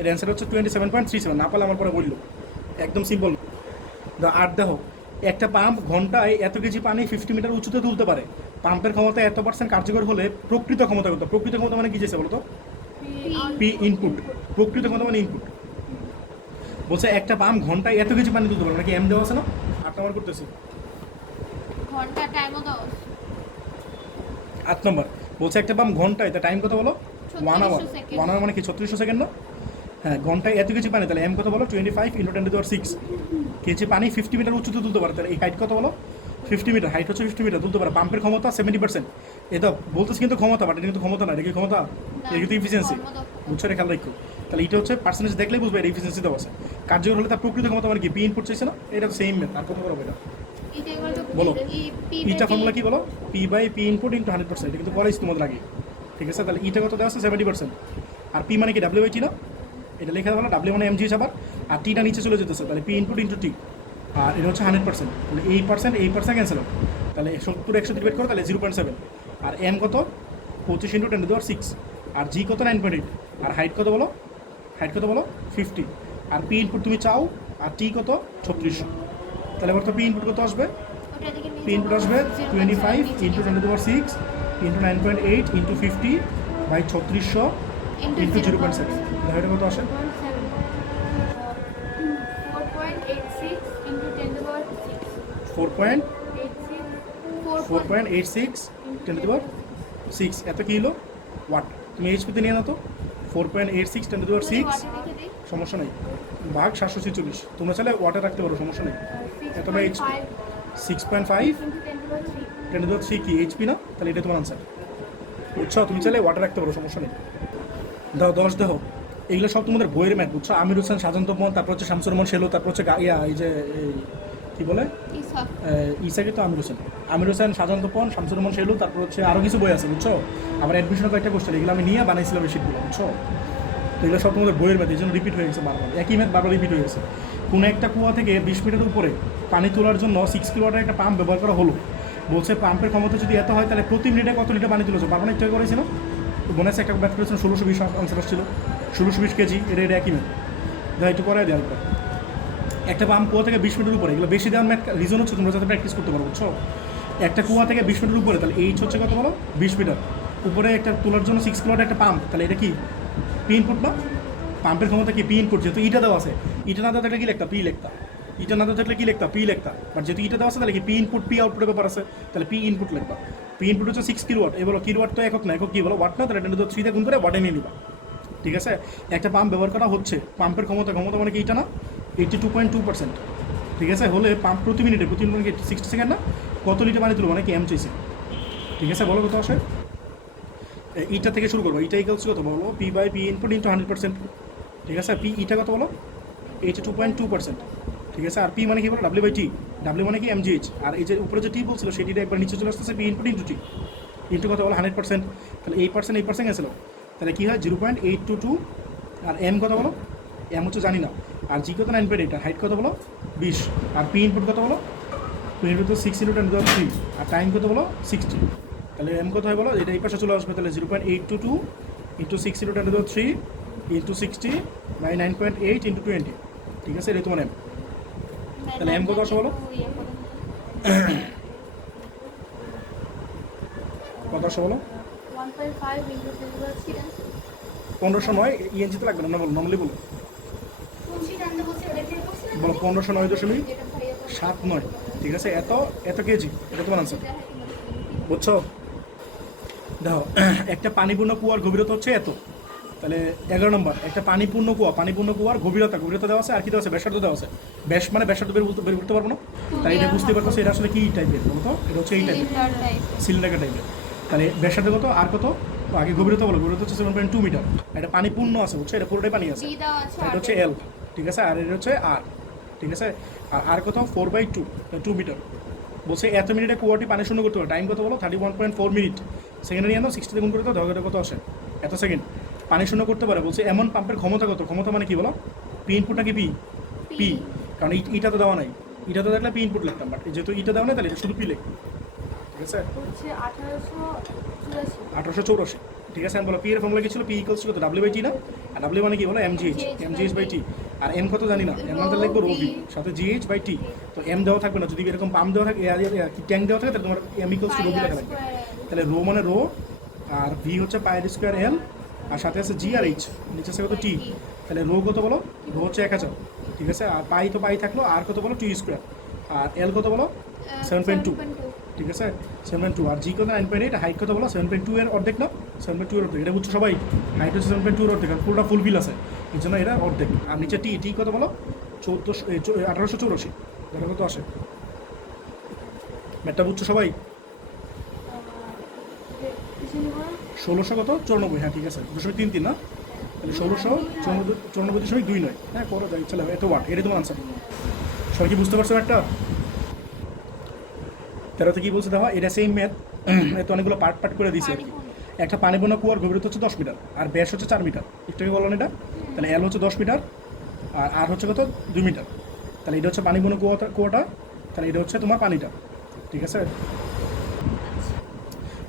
এর অ্যান্সার হচ্ছে 27.37। না পারলে আমার পরে বললো, একদম সিম্পল। আর দেখো, একটা পাম্প ঘন্টায় এত কেজি পানি 50 মিটার উঁচুতে তুলতে পারে। পাম্পের ক্ষমতা এত % কার্যকর হলে প্রকৃত ক্ষমতা কত? প্রকৃত ক্ষমতা মানে কি চাইছে বলো তো? P input. প্রকৃত ক্ষমতা মানে ইনপুট। বলছে একটা পাম্প ঘন্টায় এত কেজি পানি তুলতে পারে, নাকি এম দেওয়া আছে না? 8 নম্বর করতেছি, ঘন্টা টাইমও দাও। 8 নম্বর বলছে একটা পাম্প ঘন্টায়, তা টাইম কত বলো? 1 আওয়ার। 3600 সেকেন্ড। 1 আওয়ার মানে কি 3600 সেকেন্ড না? হ্যাঁ, ঘন্টায় এত কেজি পানি, তাহলে এম কত বলো? 25 × 10⁶ কেজি পানি 50 মিটার উঁচুতে তুলতে পারে। তাহলে এই হাইট কত বলো? 50 মিটার। হাইট হচ্ছে 50 মিটার তুলতে পারে। পাম্পের ক্ষমতা 70%। এটা বলতেছে কিন্তু ক্ষমতা, বাট এটা কিন্তু ক্ষমতা না, এটা কি ক্ষমতা? এটা কিন্তু ইফিসিয়েন্সি। বুঝছো? এটা খেয়াল রাখো। তাহলে এটা হচ্ছে পার্সেন্টেজ দেখলেই বুঝবে এটা ইফিসিয়েন্সি দেওয়া আছে। কার্যকর হলে তার প্রকৃত ক্ষমতা মানে কি? পি ইনপুট চাইছে না? এটা তো সেম ম্যাথ। আর কত করবো এটা? বলো, ইটা ফর্মুলা কি বলো? P/P input × 100%। এটা কিন্তু করাইছি তোমাদের আগে, ঠিক আছে? তাহলে ইটা কত দেওয়া আছে? 70%। আর পি মানে কি? W/T না? এটা লেখা হলো W মানে mg আবার, আর টিটা নিচে চলে যেতেছে, তাহলে পি ইনপুট × টি। আর এটা হচ্ছে 100%। তাহলে এই পার্সেন্ট ক্যান্সেল হবে। তাহলে 70 100 ডিভাইড করো, তাহলে 0.7। আর এম কত? 25 × 10⁶। আর জি কত? 9.8। আর হাইট কত বলো? 50। আর পি ইনপুট তুমি চাও, আর টি কত? 3600। তাহলে এবার তো পি ইনপুট কত আসবে? পি ইনপুট আসবে 25 × 10⁶ × 9.8 × 50 বাই 3600 × 0.7। দেখো এটা কত আসে? 4.86 into 10⁶. 4.86 10⁶ এত কি হলো? ওয়াট। তুমি এইচপিতে নিয়ে নাও তো, 4.86 10⁶, সমস্যা নেই, ভাগ 746। তোমরা চাইলে ওয়াটে রাখতে পারো, সমস্যা নেই। এত বাই এইচপি 6.5 10⁶ কি এইচপি না? তাহলে এটা তোমার আনসার। বুঝছো? তুমি চাইলে ওয়াটে রাখতে পারো, সমস্যা নেই। দাও 10 দেখো, এইগুলো সব তোমাদের বইয়ের ম্যাথ। বুঝছো? আমির হোসেন, সাজান্ত মোহন, তারপর হচ্ছে শামসুর রহমান শেলু, তারপর হচ্ছে এই যে কি বলে, ইসাকে তো আমির হোসেন, সাজান্ত পন, শামসুর রহমান শেলু, তারপর হচ্ছে আরও কিছু বই আছে। বুঝছো? আবার অ্যাডমিশনের কয়েকটা কোশ্চেন, এগুলো আমি নিয়ে বানাইছিলাম এই শিটগুলো। বুঝছো? তো এগুলো সব তোমাদের বইয়ের ম্যাথ, এই জন্য রিপিট হয়ে গেছে বারবার, একই ম্যাথ বারবার রিপিট হয়ে গেছে। কোনো একটা কুয়া থেকে 20 মিটার উপরে পানি তোলার জন্য 6 কিলোওয়াটের একটা পাম্প ব্যবহার করা হলো। বলছে পাম্পের ক্ষমতা যদি এত হয়, তাহলে প্রতি মিনিটে কত লিটার পানি তুলেছে? বারবার একটু করেছিল, তো মনে আছে একটা ম্যাথ করেছিলাম, 1620 আনসার আসছিল, 1620 কেজি। এটা একই ম্যাথ। দেখা একটু করাই দেওয়ার পর একটা পাম্প কুয়া থেকে 20 মিটার উপরে, এগুলো বেশি দেওয়ার ম্যাথ রিজন হচ্ছে তোমরা যাতে প্র্যাকটিস করতে পারো। বুঝছো? একটা কুয়া থেকে 20 মিটার উপরে, তাহলে এইচ হচ্ছে কত বলো? 20 মিটার উপরে একটা তোলার জন্য 6 কিলোওয়াট একটা পাম্প, তাহলে এটা কি? পি ইনপুট না? পাম্পের ক্ষমতা কি? P input. যেহেতু ইটা দেওয়া আছে, ইটা না দেওয়া থাকলে কি লিখতা? পি লিখতা। ইটা না দেওয়া থাকলে কি লিখতা? পি লিখতা। বাট যেহেতু ইটা দেওয়া আছে, তাহলে কি পি ইনপুট পি আউটপুটের ব্যাপার আছে, তাহলে পি ইনপুট লিখবা। পি ইনপুট হচ্ছে 6 কিলোওয়াট। এবার কিলোওয়াট তো একক না, একক কি বলো? ওয়াট না? তাহলে 10⁶ গুণ করে ওয়াটে নিয়ে নিবা, ঠিক আছে? একটা পাম্প ব্যবহার করা হচ্ছে, পাম্পের ক্ষমতা মানে কি? ইটা না? 82.2%, ঠিক আছে? হলে পাম্প প্রতি মিনিটে 60 সেকেন্ড না? কত লিটার পানি তুলবো? মানে কি এম চাইছে? ঠিক আছে, বলো কত আসে? ইটা থেকে শুরু করবো, ইটা ইকুয়ালস কত বলো? P by p input into 100%। ঠিক আছে, পি ইটা কত বলো? 82.2%। ঠিক আছে, আর পি মানে কি বলো? W by T. ডাব্লিউ মানে কি এমজিএইচ, আর এই যে উপরে যে টি বলছিল সেটিটা একবার নিচে চলে আসতেছে, P input into T. Into কত বলো? 100%। তাহলে 8% গেছিলো, তাহলে কী হয় 0.822। আর এম কত বলো? এম হচ্ছে জানি না। আর জি কত? 9.8। আর হাইট কত বলো? 20। আর পি ইনপুট কত বলো? পি ইনপুট তো 6 × 10⁻³ আর টাইম কত বলো? 60। তাহলে এম কত হয় বলো? এটা এই পাশে চলে আসবে, তাহলে 0.822 × 6 × 10⁻³ × 60 বাই 9.8 × 20। ঠিক আছে, এটাই তোমার এম। তাহলে এম কত আসে বলো? কত আসে বলো? 1.5 into 10⁻³ 1500 নয়, ইএনজি তো লাগবে না, নর্মালি বলো। কোন শীট আনতে বলছে ওটা কি করছিলেন? বলো 1509.79। এটা ভাইয়া ঠিক আছে, এত কেজি, এটা তোমার আনসার। বুঝছো? দেখো, একটা পানিপূর্ণ কুয়ার গভীরতা হচ্ছে এত। তাহলে 11 নম্বর, একটা পানিপূর্ণ কুয়ার গভীরতা দেওয়া আছে, আর কি দেওয়া আছে? ব্যাসার্ধ দেওয়া আছে। ব্যাস মানে ব্যাসার্ধ বের করতে পারবো না, তাই এটা বুঝতে পারতো এটা আসলে কি টাইপের বলো তো? এটা হচ্ছে এই টাইপের, সিলিন্ডার টাইপের। তাহলে ব্যাসার্ধ কত আর কত? আগে গভীরতা বলো। গভীরতা হচ্ছে 7.2 মিটার। এটা পানি পূর্ণ আছে, বুঝছো? এটা পুরোটাই পানি আছে। এটা হচ্ছে এল। ঠিক আছে, আর এটা হচ্ছে আর। ঠিক আছে, আর কত? 4/2, 2 মিটার। বলছে এত মিনিটে কুয়াটি পানি শূন্য করতে পারে। টাইম কত বলো? 31.4 মিনিট। সেকেন্ডে নিয়ে আনো, 60 গুণ করে দাও, এটা কত আসে? এত সেকেন্ড পানি শূন্য করতে পারে। বলছে এমন পাম্পের ক্ষমতা কত? ক্ষমতা মানে কি বলো? পি ইনপুট নাকি পি? কারণ ইটা তো দেওয়া নাই, ইটা তো দেখলে পি ইনপুট লিখতাম, বাট যেহেতু ইটা দেওয়া নাই তাহলে এটা শুধু পি লিখবো। ঠিক আছে, হচ্ছে 1884। 1884। ঠিক আছে, আমি বলো পি এর ফর্মুলা কি ছিল? পি ইকুয়ালস কত? ডাব্লিউ বাই টি না? আর ডাব্লিউ মানে কি বলো? Mgh by t. আর এম কত জানি না, এম মানে লিখবো রো ভি, সাথে জিএইচ বাই টি। তো এম দেওয়া থাকবে না, যদি এরকম পাম্প দেওয়া থাকে, ট্যাঙ্ক দেওয়া থাকে, তাহলে তোমার m equals to rho v লেখা থাকবে। তাহলে রো মানে রো, আর ভি হচ্ছে পায়ের স্কোয়ার এল, আর সাথে আছে জি আর এইচ, নিচে আছে কত? টি। তাহলে রো কত বলো? রো হচ্ছে 1000। ঠিক আছে, আর পাই তো পাই থাকলো, আর কত বলো? টি স্কোয়ার। আর এল কত বলো? 7.2। ঠিক আছে, 7.2। আর জি কত? 9.8। হাইট কত বলো? 7.2 এর অর্ধেক না? 7.2 এর অর্ধেক, এটা বুঝছো সবাই? হাইট হচ্ছে 7.2 এর অর্ধেক, আর পুরোটা ফুল বিল আছে, এই জন্য এটা অর্ধেক। আর নিচে টি কত বলো? 1884। এটা কত আসে? ম্যাটটা বুঝছো সবাই? 1600 কত? 94। হ্যাঁ ঠিক আছে, 2.33 না? তাহলে 1694.2 নয়। হ্যাঁ করো, যাই চলে এত ওয়াট, এটাই তোমার আনসার। সবাই কি বুঝতে পারছো একটা? তেরোতে কি বলছে দেখো, এটা সেম ম্যাথ, এত অনেকগুলো পার্ট করে দিয়েছে আর কি। একটা পানিপূর্ণ কুয়ার গভীরতা হচ্ছে 10 মিটার, আর ব্যাস হচ্ছে 4 মিটার। একটু বললো না এটা? তাহলে এল হচ্ছে 10 মিটার, আর হচ্ছে কত? 2 মিটার। তাহলে এটা হচ্ছে পানিপূর্ণ কুয়াটা, তাহলে এটা হচ্ছে তোমার পানিটা। ঠিক আছে,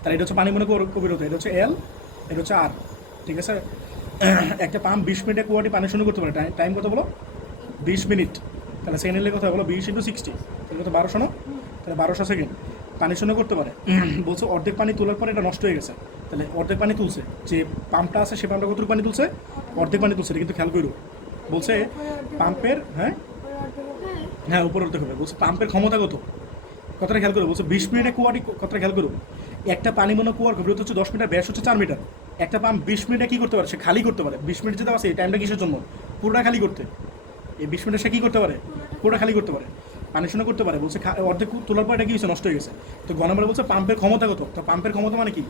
তাহলে এটা হচ্ছে পানিপূর্ণ কুয়ার গভীরতা, এটা হচ্ছে এল, এটা হচ্ছে আর। ঠিক আছে, একটা পাম্প 20 মিনিটে কুয়াটি পানি শূন্য করতে পারে। টাইম কত বলো? 20 মিনিট। তাহলে সেকেন্ডে কথা বলো 20 × 60, তাহলে কত? 1200 না? তাহলে 1200 সেকেন্ড পানি শূন্য করতে পারে। বলছে অর্ধেক পানি তোলার পরে এটা নষ্ট হয়ে গেছে। তাহলে অর্ধেক পানি তুলছে, যে পাম্পটা আছে সে পাম্পটা কতটুকু পানি তুলছে? অর্ধেক পানি তুলছে, এটা কিন্তু খেয়াল করো। বলছে পাম্পের হ্যাঁ উপরে অর্ধেক হবে। বলছে পাম্পের ক্ষমতা কত? কথাটা খেয়াল করো। বলছে 20 মিনিটে কুয়াটি, কথাটা খেয়াল করো। একটা পানিপূর্ণ কুয়ার গভীরতা হচ্ছে 10 মিটার, ব্যাস হচ্ছে 4 মিটার। একটা পাম্প 20 মিনিটে কী করতে পারে? সে খালি করতে পারে। 20 মিনিট যেতে আছে, এই টাইমটা কিসের জন্য? পুরোটা খালি করতে। এই 20 মিনিটে সে কী করতে পারে? পুরোটা খালি করতে পারে, পানি শূন্য করতে পারে। বলছে অর্ধেক তোলার পর এটা কি হয়েছে? নষ্ট হয়ে গেছে। তো গণমারে বলছে পাম্পের ক্ষমতা কত? তো পাম্পের ক্ষমতা মানে কি?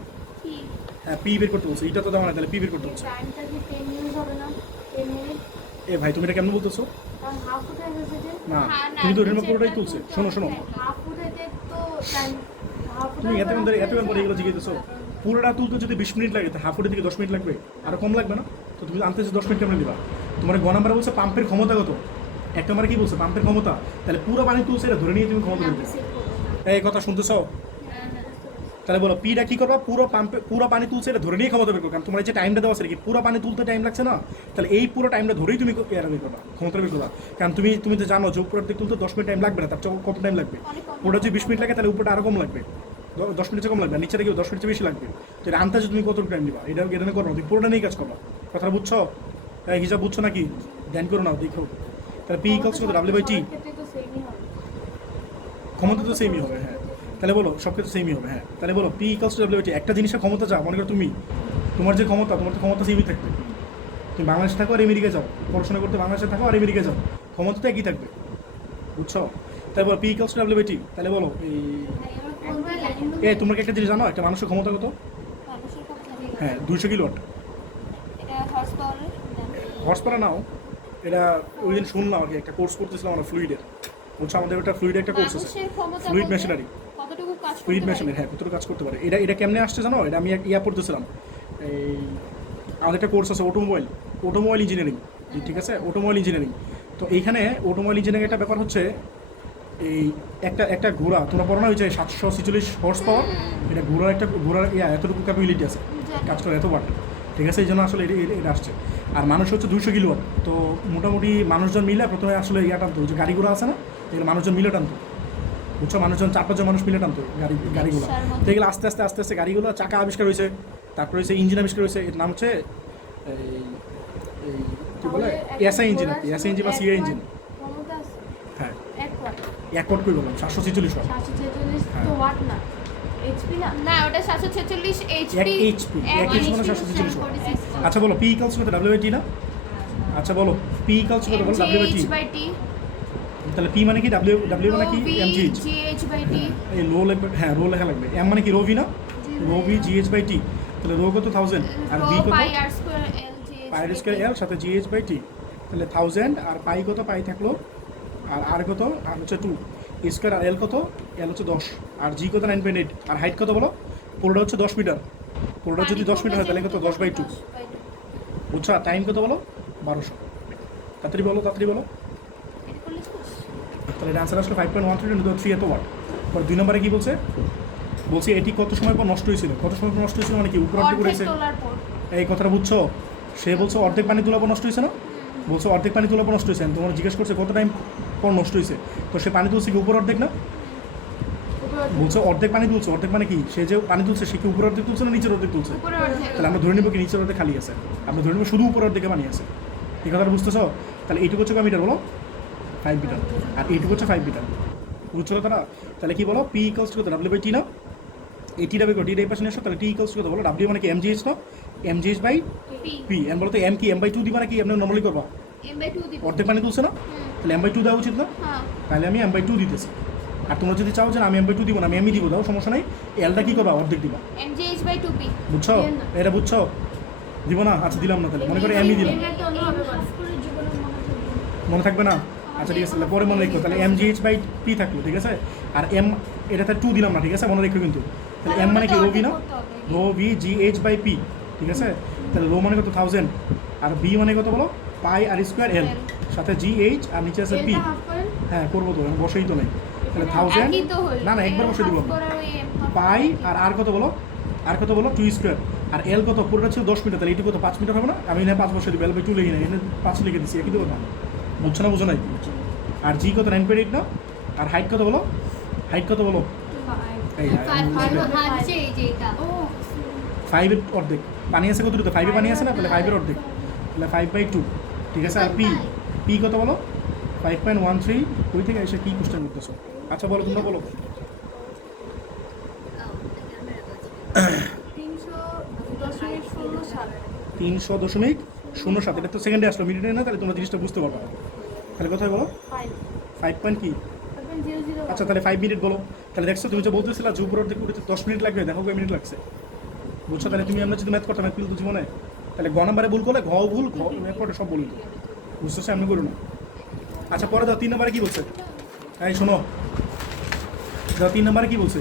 হ্যাঁ পি বের করতে বলছে, এটা তো দেওয়া না, তাহলে পি বের করতে বলছে। টাইমটা কি 10 মিনিট হবে না? 10 মিনিট। এ ভাই তুমি এটা কেমন বলতেছো? কারণ হাফ ফুটে গেছে যে। না হ্যাঁ, না, তুমি তো এটার নিচেরটা পুরোটাই তুলছে। তুলতে শোনো হবে। হাফ ফুটেতে তো টাইম হাফ ফুটে। তুমি এতক্ষণ পরে এগুলো জিজ্ঞেসো। পুরোটা তুলতে যদি 20 মিনিট লাগে, তো হাফ ফুটে থেকে 10 মিনিট লাগবে, আরও কম লাগবে না? তো তুমি আনতে 10 মিনিট কেমন দিবা? তোমার গ নাম্বারে বলছে পাম্পের ক্ষমতা কত, এক নম্বরে কি বলছে? পাম্পের ক্ষমতা। তাহলে পুরো পানি তুলছে, এটা ধরে নিয়ে তুমি ক্ষমতা দেবে। এই কথা শুনতেছো? তাহলে বলো পিটা কি করবা? পুরো পানি তুলছে, এটা ধরে নিয়ে ক্ষমতা বের করো। কারণ তোমার যে টাইমটা দেওয়া আছে কি, পুরো পানি তুলতে টাইম লাগছে না? তাহলে এই পুরো টাইমটা ধরেই তুমি এরা বের করবা, ক্ষমতা বের করবা। কারণ তুমি তো জানো যে উপরের দিকে তুলতে 10 মিনিট টাইম লাগবে না, তার চেয়ে কত টাইম লাগবে? পুরোটা যদি 20 মিনিট লাগে, তাহলে উপরটা আরও কম লাগবে, 10 মিনিটের কম লাগবে, নিচে থেকে 10 মিনিটের বেশি লাগবে। তো এটা আনতে তুমি কত টাইম দিবা? এটা নিয়ে করো, তুমি পুরোটা নিয়ে কাজ করবা। কথাটা বুঝছো? হিসাব বুঝছো নাকি? ধ্যান করো না, দেখো। তাহলে পি ইকুয়ালস কত? ডাব্লিউ বাই টি। ক্ষমতা তো সেমই হবে। হ্যাঁ তাহলে বলো সব ক্ষেত্রে সেমই হবে। হ্যাঁ তাহলে বলো P equals to W by T. একটা জিনিসের ক্ষমতা যা, মনে করো তুমি, তোমার যে ক্ষমতা, তোমার তো ক্ষমতা সেমই থাকবে। তুমি বাংলাদেশে থাকো আর আমেরিকা যাও, পড়াশোনা করতে বাংলাদেশে থাকো আর আমেরিকা যাও, ক্ষমতা তো একই থাকবে। বুঝছো? তাই বলো P equals to W by T. তাহলে বলো এই তোমরা কি একটা জিনিস জানো একটা মানুষের ক্ষমতা কত? মানুষের কথা হ্যাঁ 200 কিলোওয়াট। এটা হর্স পাওয়ারের হর্স পাওয়ার নাও, এটা ওই দিন শুনলাম আর কি, একটা কোর্স করতেছিলাম আমরা ফ্লুইডের, বুঝছো আমাদের একটা ফ্লুইড একটা কোর্স আছে, মানুষের ক্ষমতা ফ্লুইড বলতে মেশিনারি, কতটুকু কাজ ফ্লুইড করতে পারে মেশিনারি, হ্যাঁ কতটুকু কাজ করতে পারে। এটা কেমনে আসছে জানো? এটা আমি ইয়া পড়তেছিলাম, এই আমাদের একটা কোর্স আছে অটোমোবাইল ইঞ্জিনিয়ারিং, ঠিক আছে, অটোমোবাইল ইঞ্জিনিয়ারিং। তো এইখানে অটোমোবাইল ইঞ্জিনিয়ারিং একটা ব্যাপার হচ্ছে, এই একটা ঘোড়া তোমরা পড়ো না, ওই যে 746 হর্স পাওয়ার, এটা ঘোড়ার এতটুকু ক্যাপাবিলিটি আছে, কাজ করে এত ওয়াট, ঠিক আছে, এই জন্য আসলে এটা আসছে। আর মানুষ হচ্ছে 200 কিলোওয়াট। তো মোটামুটি মানুষজন মিলে প্রথমে আসলে টানতো, যে গাড়িগুলো আছে না, এগুলো মানুষজন মিলে টানতো, বুঝছো, মানুষজন 4-5 জন মানুষ মিলে টানতো গাড়িগুলো। তো এগুলো আস্তে আস্তে গাড়িগুলো চাকা আবিষ্কার হয়েছে, তারপরে হচ্ছে ইঞ্জিন আবিষ্কার হয়েছে, এর নাম হচ্ছে এই এই কী বলে এসআই ইঞ্জিন আর কি, এসআই ইঞ্জিন বা সিআই ইঞ্জিন। ক্ষমতা আছে হ্যাঁ 1 ওয়াট। 1 ওয়াট করে বললাম, 746 ওয়াট। 746 হ্যাঁ। তো ওয়াট না, এইচপি না। না ওটা 746 এইচপি 1 এইচপি, 1 এইচপি মানে 746 ওয়াট। আচ্ছা বলো পি ইকুয়ালস কত, ডব্লিউ/টি না? আচ্ছা বলো পি ইকুয়ালস কত, বলো ডব্লিউ/টি। mgh/t তাহলে পি মানে কি, ডব্লিউ মানে কি, এমজিএইচ। gh/t এই রো লাগবে, হ্যাঁ রো লেখা লাগবে। এম মানে কি, রো ভি না, রো ভি জিএইচ/টি। তাহলে রো কত 1000 আর ভি কত পাই আর স্কয়ার এল পাই স্কয়ার এল সাথে জিএইচ/টি। তাহলে 1000 আর পাই কত, পাই থাকলো, আর কত, আর হচ্ছে 2 স্কয়ার, আর এল কত, এল হচ্ছে 10, আর জি কত 9.8, আর হাইট কত বলো, পুরোটা হচ্ছে 10 মিটার, পুরোটা যদি 10 মিটার হয় তাহলে কত 10/2, বুঝছো। আর টাইম কত বলো 1200। তাড়াতাড়ি বলো তাহলে এটা আনসার আসলে 5.13 × 3 এত ওয়াট। পরে 2 নম্বরে কি বলছে, এটি কত সময় পর নষ্ট হয়েছিল, মানে কি উপর অর্ধেক উড়েছে, তোলার পর এই কথাটা বুঝছো। সে বলছে অর্ধেক পানি তোলার পর নষ্ট হয়েছে না, বলছে অর্ধেক পানি তোলার পর নষ্ট হয়েছে। তোমার জিজ্ঞেস করছে কত টাইম পর নষ্ট হয়েছে, তো সে পানি তুলছে কি উপর অর্ধেক না, বলছে অর্ধেক পানি তুলছে। অর্ধেক মানে কি, সে যে পানি তুলছে সে কি উপর অর্ধেক তুলছে না নিচের অর্ধেক তুলছে? উপরে অর্ধেক তাহলে আমরা ধরে নেবো কি নিচের অর্ধেক খালি আছে, আমরা ধরে নেবো শুধু উপর অর্ধেকে পানি আছে। এই কথাটা বুঝতেছো? তাহলে এইটুকু হচ্ছে কয় মিটার বলো, 5 মিটার, আর এইটুকু হচ্ছে 5 মিটার, বুঝছো তারা? তাহলে কি বলো পি ইকুয়ালস টু কত, ডব্লিউ/টি না, এটি ডাবে কত, এই পাশে নিয়ে আসো। তাহলে টি ইকুয়ালস কত বলো, ডাব্লিউ মানে কি এমজিএইচ না, পি পি। এম বলো তো এম কি, m/2 দিবা নাকি এমনি নর্মালি করবা? m/2 দিব অর্ধেক পানি তুলছে না, তাহলে m/2 দেওয়া উচিত না? হ্যাঁ তাহলে আমি m/2 দিতেছি। আর তোমরা যদি চাও যে আমি m/2 দিব না, আমি এমই দিব, দাও সমস্যা নাই, এলটা কি করবা অর্ধেক দিবা, mgh/2p বুঝছো? এটা বুঝছো? দিব না, আচ্ছা দিলাম না, তাহলে মনে করে এমই দিলাম, একটা অন্যভাবে করে। মনে থাকবে না? আচ্ছা ঠিক আছে, তাহলে পরে মনে রেখো, তাহলে mgh/p থাকলো, ঠিক আছে। আর m এটা তাহলে 2 দিলাম না, ঠিক আছে, মনে রেখো কিন্তু। তাহলে m মানে কি, রো ভি না, রো ভি gh/p, ঠিক আছে। তাহলে রো মানে কত 1000, আর ভি মানে কত বলো, পাই আর স্কোয়ার এল সাথে gh, আর নিচে আছে p। হ্যাঁ করবো তো, আমি বসেই তো নেই। তাহলে 1000, একই তো হলো না একবার বসে দিব, পাই আর কত বলো, 2 স্কোয়ার, আর এল কত, পুরোটা ছিল 10 মিটার, তাহলে এইটুকু কত 5 মিটার হবে না, আমি এখানে 5 বসে দিব, এল/2 লিখি না, এখানে 5 লিখে দিচ্ছি, একই তো কথা, বুঝছো না, বুঝো নাই? আর জি কত 9.8 না, আর হাইট কত বলো, এই 5 এর অর্ধেক, পানি আছে কত, 5 এ পানি আছে না, তাহলে 5 এর অর্ধেক, তাহলে 5/2, ঠিক আছে। আর পি কত বলো, 5.13। ওই থেকে এসে কি কোশ্চেন করতেছো? আচ্ছা বলো, তোমরা বলো। 300.07, এটা তো সেকেন্ডে আসলো, মিনিটে না, তাহলে তোমরা জিনিসটা বুঝতে পারবে। তাহলে কোথায় বলো 5 পয়েন্ট কি, আচ্ছা তাহলে 5 মিনিট বলো। তাহলে দেখছো তুমি যে বলতেছিলা যে উপর অর্ধেক উঠেছে 10 মিনিট লাগবে, দেখো কয় মিনিট লাগছে, বুঝছো? তাহলে তুমি আমরা যদি ম্যাথ করতাম, ম্যাথ তো জীবনে, তাহলে গ নাম্বারে ভুল করলে ঘ ভুল, ঘ ম্যাথ করতে সব বলি, বুঝছো? আমি করো না। আচ্ছা পরে দাও 3 নম্বরে কি বলছে, এই শোনো, দাও 3 নম্বরে কি বলছে,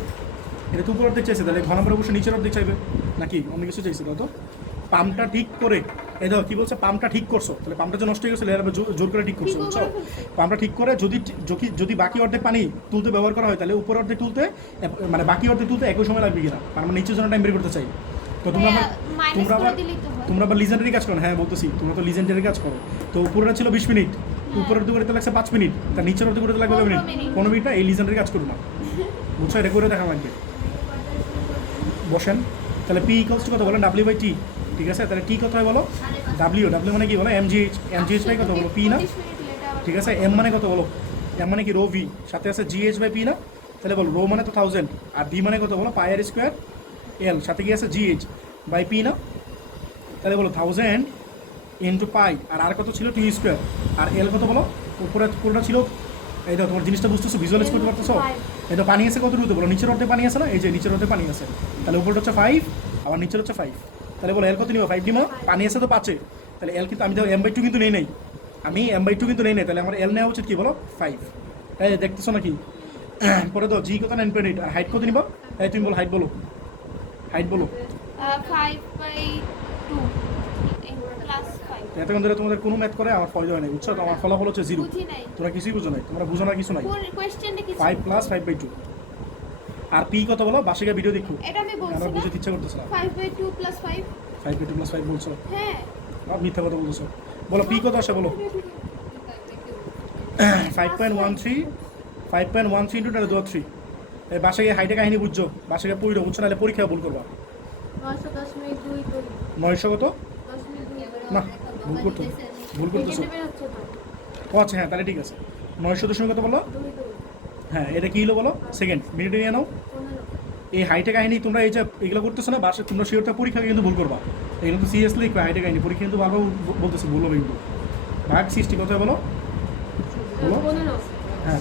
এটা তো উপর অর্ধেক চাইছে, তাহলে ঘ নম্বরে অবশ্যই নিচের অর্ধেক চাইবে নাকি অন্য কিছু চাইছে? দাও তো পাম্পটা ঠিক করে, এই দেখো কি বলছে, পাম্পটা ঠিক করছো, তাহলে পাম্পটা যে নষ্ট হয়ে গেছে এর জোর করে ঠিক করছো, বুঝছো? পাম্পটা ঠিক করে যদি বাকি অর্ধেক পানি তুলতে ব্যবহার করা হয়, তাহলে উপর অর্ধেক তুলতে, মানে বাকি অর্ধেক তুলতে একই সময় লাগবে কিনা, আমরা নিচের জন্য টাইম বের করতে চাই। তো তোমরা আবার লিজেন্ডারি কাজ করো, হ্যাঁ বলতেছি, তোমরা তো লিজেন্ডারি কাজ করো। তো উপরেটা ছিল 20 মিনিট, উপরের অর্ধেক করতে লাগছে 5 মিনিট, তার নিচের অর্ধেক করতে লাগবে 15 মিনিট না, এই লিজেন্ডারি কাজ করবো না, বুঝছো? এটা করে দেখা লাগবে। বসেন, তাহলে পি ইকুয়ালস টু কত বলো, ডাব্লিউ/টি, ঠিক আছে। তাহলে টি কত হয় বলো, ডাব্লিউ মানে কি বলো, এমজিএইচ বাই কত বলো, পি না, ঠিক আছে। এম মানে কত বলো, এম মানে কি, রো ভি, সাথে আছে gh/p না, তাহলে বলো রো মানে তো 1000, আর ভি মানে কত বলো, পাই আর স্কোয়ার এল, সাথে কি আছে gh/p না, তাহলে বলো 1000 ইন্টু পাই, আর কত ছিল 2 স্কোয়ার, আর এল কত বলো, উপরে পুরোটা ছিল এই তো তোমার জিনিসটা বুঝতেছো, ভিজুয়ালাইজ করতে পারতেছো? এই তো পানি আছে কত দূরতে বলো, নিচের অর্ধে পানি আছে না, এই যে নিচের অর্ধে পানি আছে, তাহলে উপরটা হচ্ছে 5 আবার নিচের হচ্ছে 5, তাহলে বলো এল কত নিবো? 5 নিবো, পানি আছে তো 5-এ, তাহলে এল কিন্তু আমি তো m/2 কিন্তু নেই নাই, আমি m/2 কিন্তু নেই নাই, তাহলে আমার এল নেওয়া উচিত কি বলো? 5। এই দেখতেছো নাকি? পরে তো জি কত 9.8 আর হাইট কত নিবো? এই তুমি বলো হাইট বলো, হাইট বলো। 5/2 plus 5 এতক্ষণ ধরে তোমাদের কোনো ম্যাথ করে আমার ফল হয় নাই, বুঝছো? তো আমার ফলাফল হচ্ছে 0। বুঝি নাই তোমরা কিছুই বুঝো নাই, তোমরা বুঝো না কিছু নাই। কোন কোশ্চেনটা কি 5 + 5/2 আর পি কত বলো? বাসিকা ভিডিও দেখো, এটা আমি বলছি আমার না বুঝতে ইচ্ছা করতেছে না। 5/2 plus 5 5/2 + 5 বলছো, হ্যাঁ আর মিথ্যা কথা বলতেছো। বলো পি কত আসে বলো? 5.13 5.13 ইন্টু 10^3। এই বাসায় হাইটে কাহিনী বুঝছো, বাসায় পড়িও বুঝছো, নাহলে পরীক্ষা ভুল করবা। 9.2 900 কত? 10.2 না ভুল করতো, ভুল করতেছো। হচ্ছে তো ও আচ্ছা হ্যাঁ, তাহলে ঠিক আছে। 900 কত বলো? 2 হ্যাঁ, এটা কি হলো বলো? সেকেন্ড, মিনিটে নিয়ে নাও। 15 এই হাইটে কাহিনী তোমরা এই যে এগুলো করতেছো না, বাসা তোমরা শিওরটা পরীক্ষা কিন্তু ভুল করবা। এগুলো তো সিরিয়াসলি হাইটে কাহিনী পরীক্ষা কিন্তু বারবার বলতেছে ভুল হবে কিন্তু। ভাগ 60 কত বলো? বলো। 15 হ্যাঁ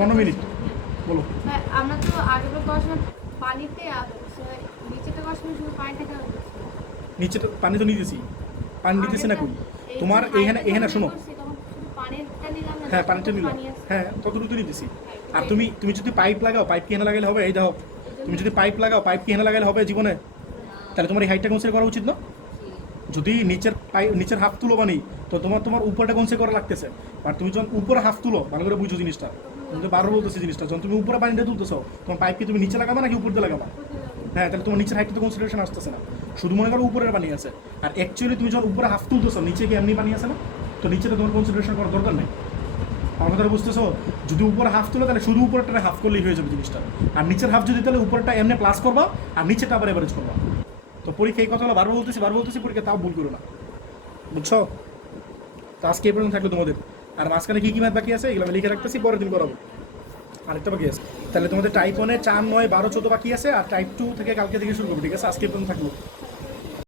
15 মিনিট বলো। হ্যাঁ, আমরা তো আগের করার সময় পানিতে নিচেটা করার সময় শুধু পানিটা দেওয়া হচ্ছে। নিচে তো পানি তো নিতেছি, পানি নিতেছি না কই? তোমার এখানে শোনো, পানিটা নিলাম না, হ্যাঁ পানিটা নিলাম, পানি আছে। হ্যাঁ ততটুকু নিতেছি। আর তুমি যদি পাইপ লাগাও, পাইপ কি এনে লাগাইলে হবে? এই দেখো, তুমি যদি পাইপ লাগাও, পাইপ কি এনে লাগাইলে হবে জীবনে? তাহলে তোমার এই হাইটটা কনসিডার করা উচিত না? যদি নিচের হাফ তুলো বানি, তো তোমার উপরটা কনসিডার করা লাগতেছে। আর তুমি যখন উপরে হাফ তুলো, ভালো করে বুঝো জিনিসটা, তুমি তো বারবার বলতেছি জিনিসটা, যখন তুমি উপরে পানিটা তুলতেছো, তোমার পাইপ কি তুমি নিচে লাগাবা নাকি উপর দিয়ে লাগাবা? হ্যাঁ, তাহলে তোমার নিচের হাইটটা তো কনসিডারেশন আসতেছে না, শুধু মনে করো উপরের পানি আছে। আর অ্যাকচুয়ালি তুমি যখন উপরে হাফ তুলতেছো, নিচে কি এমনি পানি আছে না? তো নিচেটা তোমার কনসিডারেশন করার দরকার নেই। আমার কথা বুঝতেছো? যদি উপরে হাফ তুলো, তাহলে শুধু উপরটা হাফ করলেই হয়ে যাবে জিনিসটা। আর নিচের হাফ যদি, তাহলে উপরটা এমনি প্লাস করবা আর নিচেটা আবার এভারেজ করবা। তো পরীক্ষা এই কথাগুলো বারবার বলতেছি পরীক্ষা, তাও ভুল করো না, বুঝছো? তো আজকে এই পর্যন্ত থাকলো তোমাদের। আর মাঝখানে কী ম্যাথ বাকি আছে এগুলো আমি লিখে রাখতেছি, পরের দিন করাবো। আরেকটা বাকি আছে, তাহলে তোমাদের টাইপ 1-এ 4, 9, 12, 14 বাকি আছে, আর টাইপ 2 থেকে কালকে থেকে শুরু করবো, ঠিক আছে? আজকে এই পর্যন্ত থাকলো।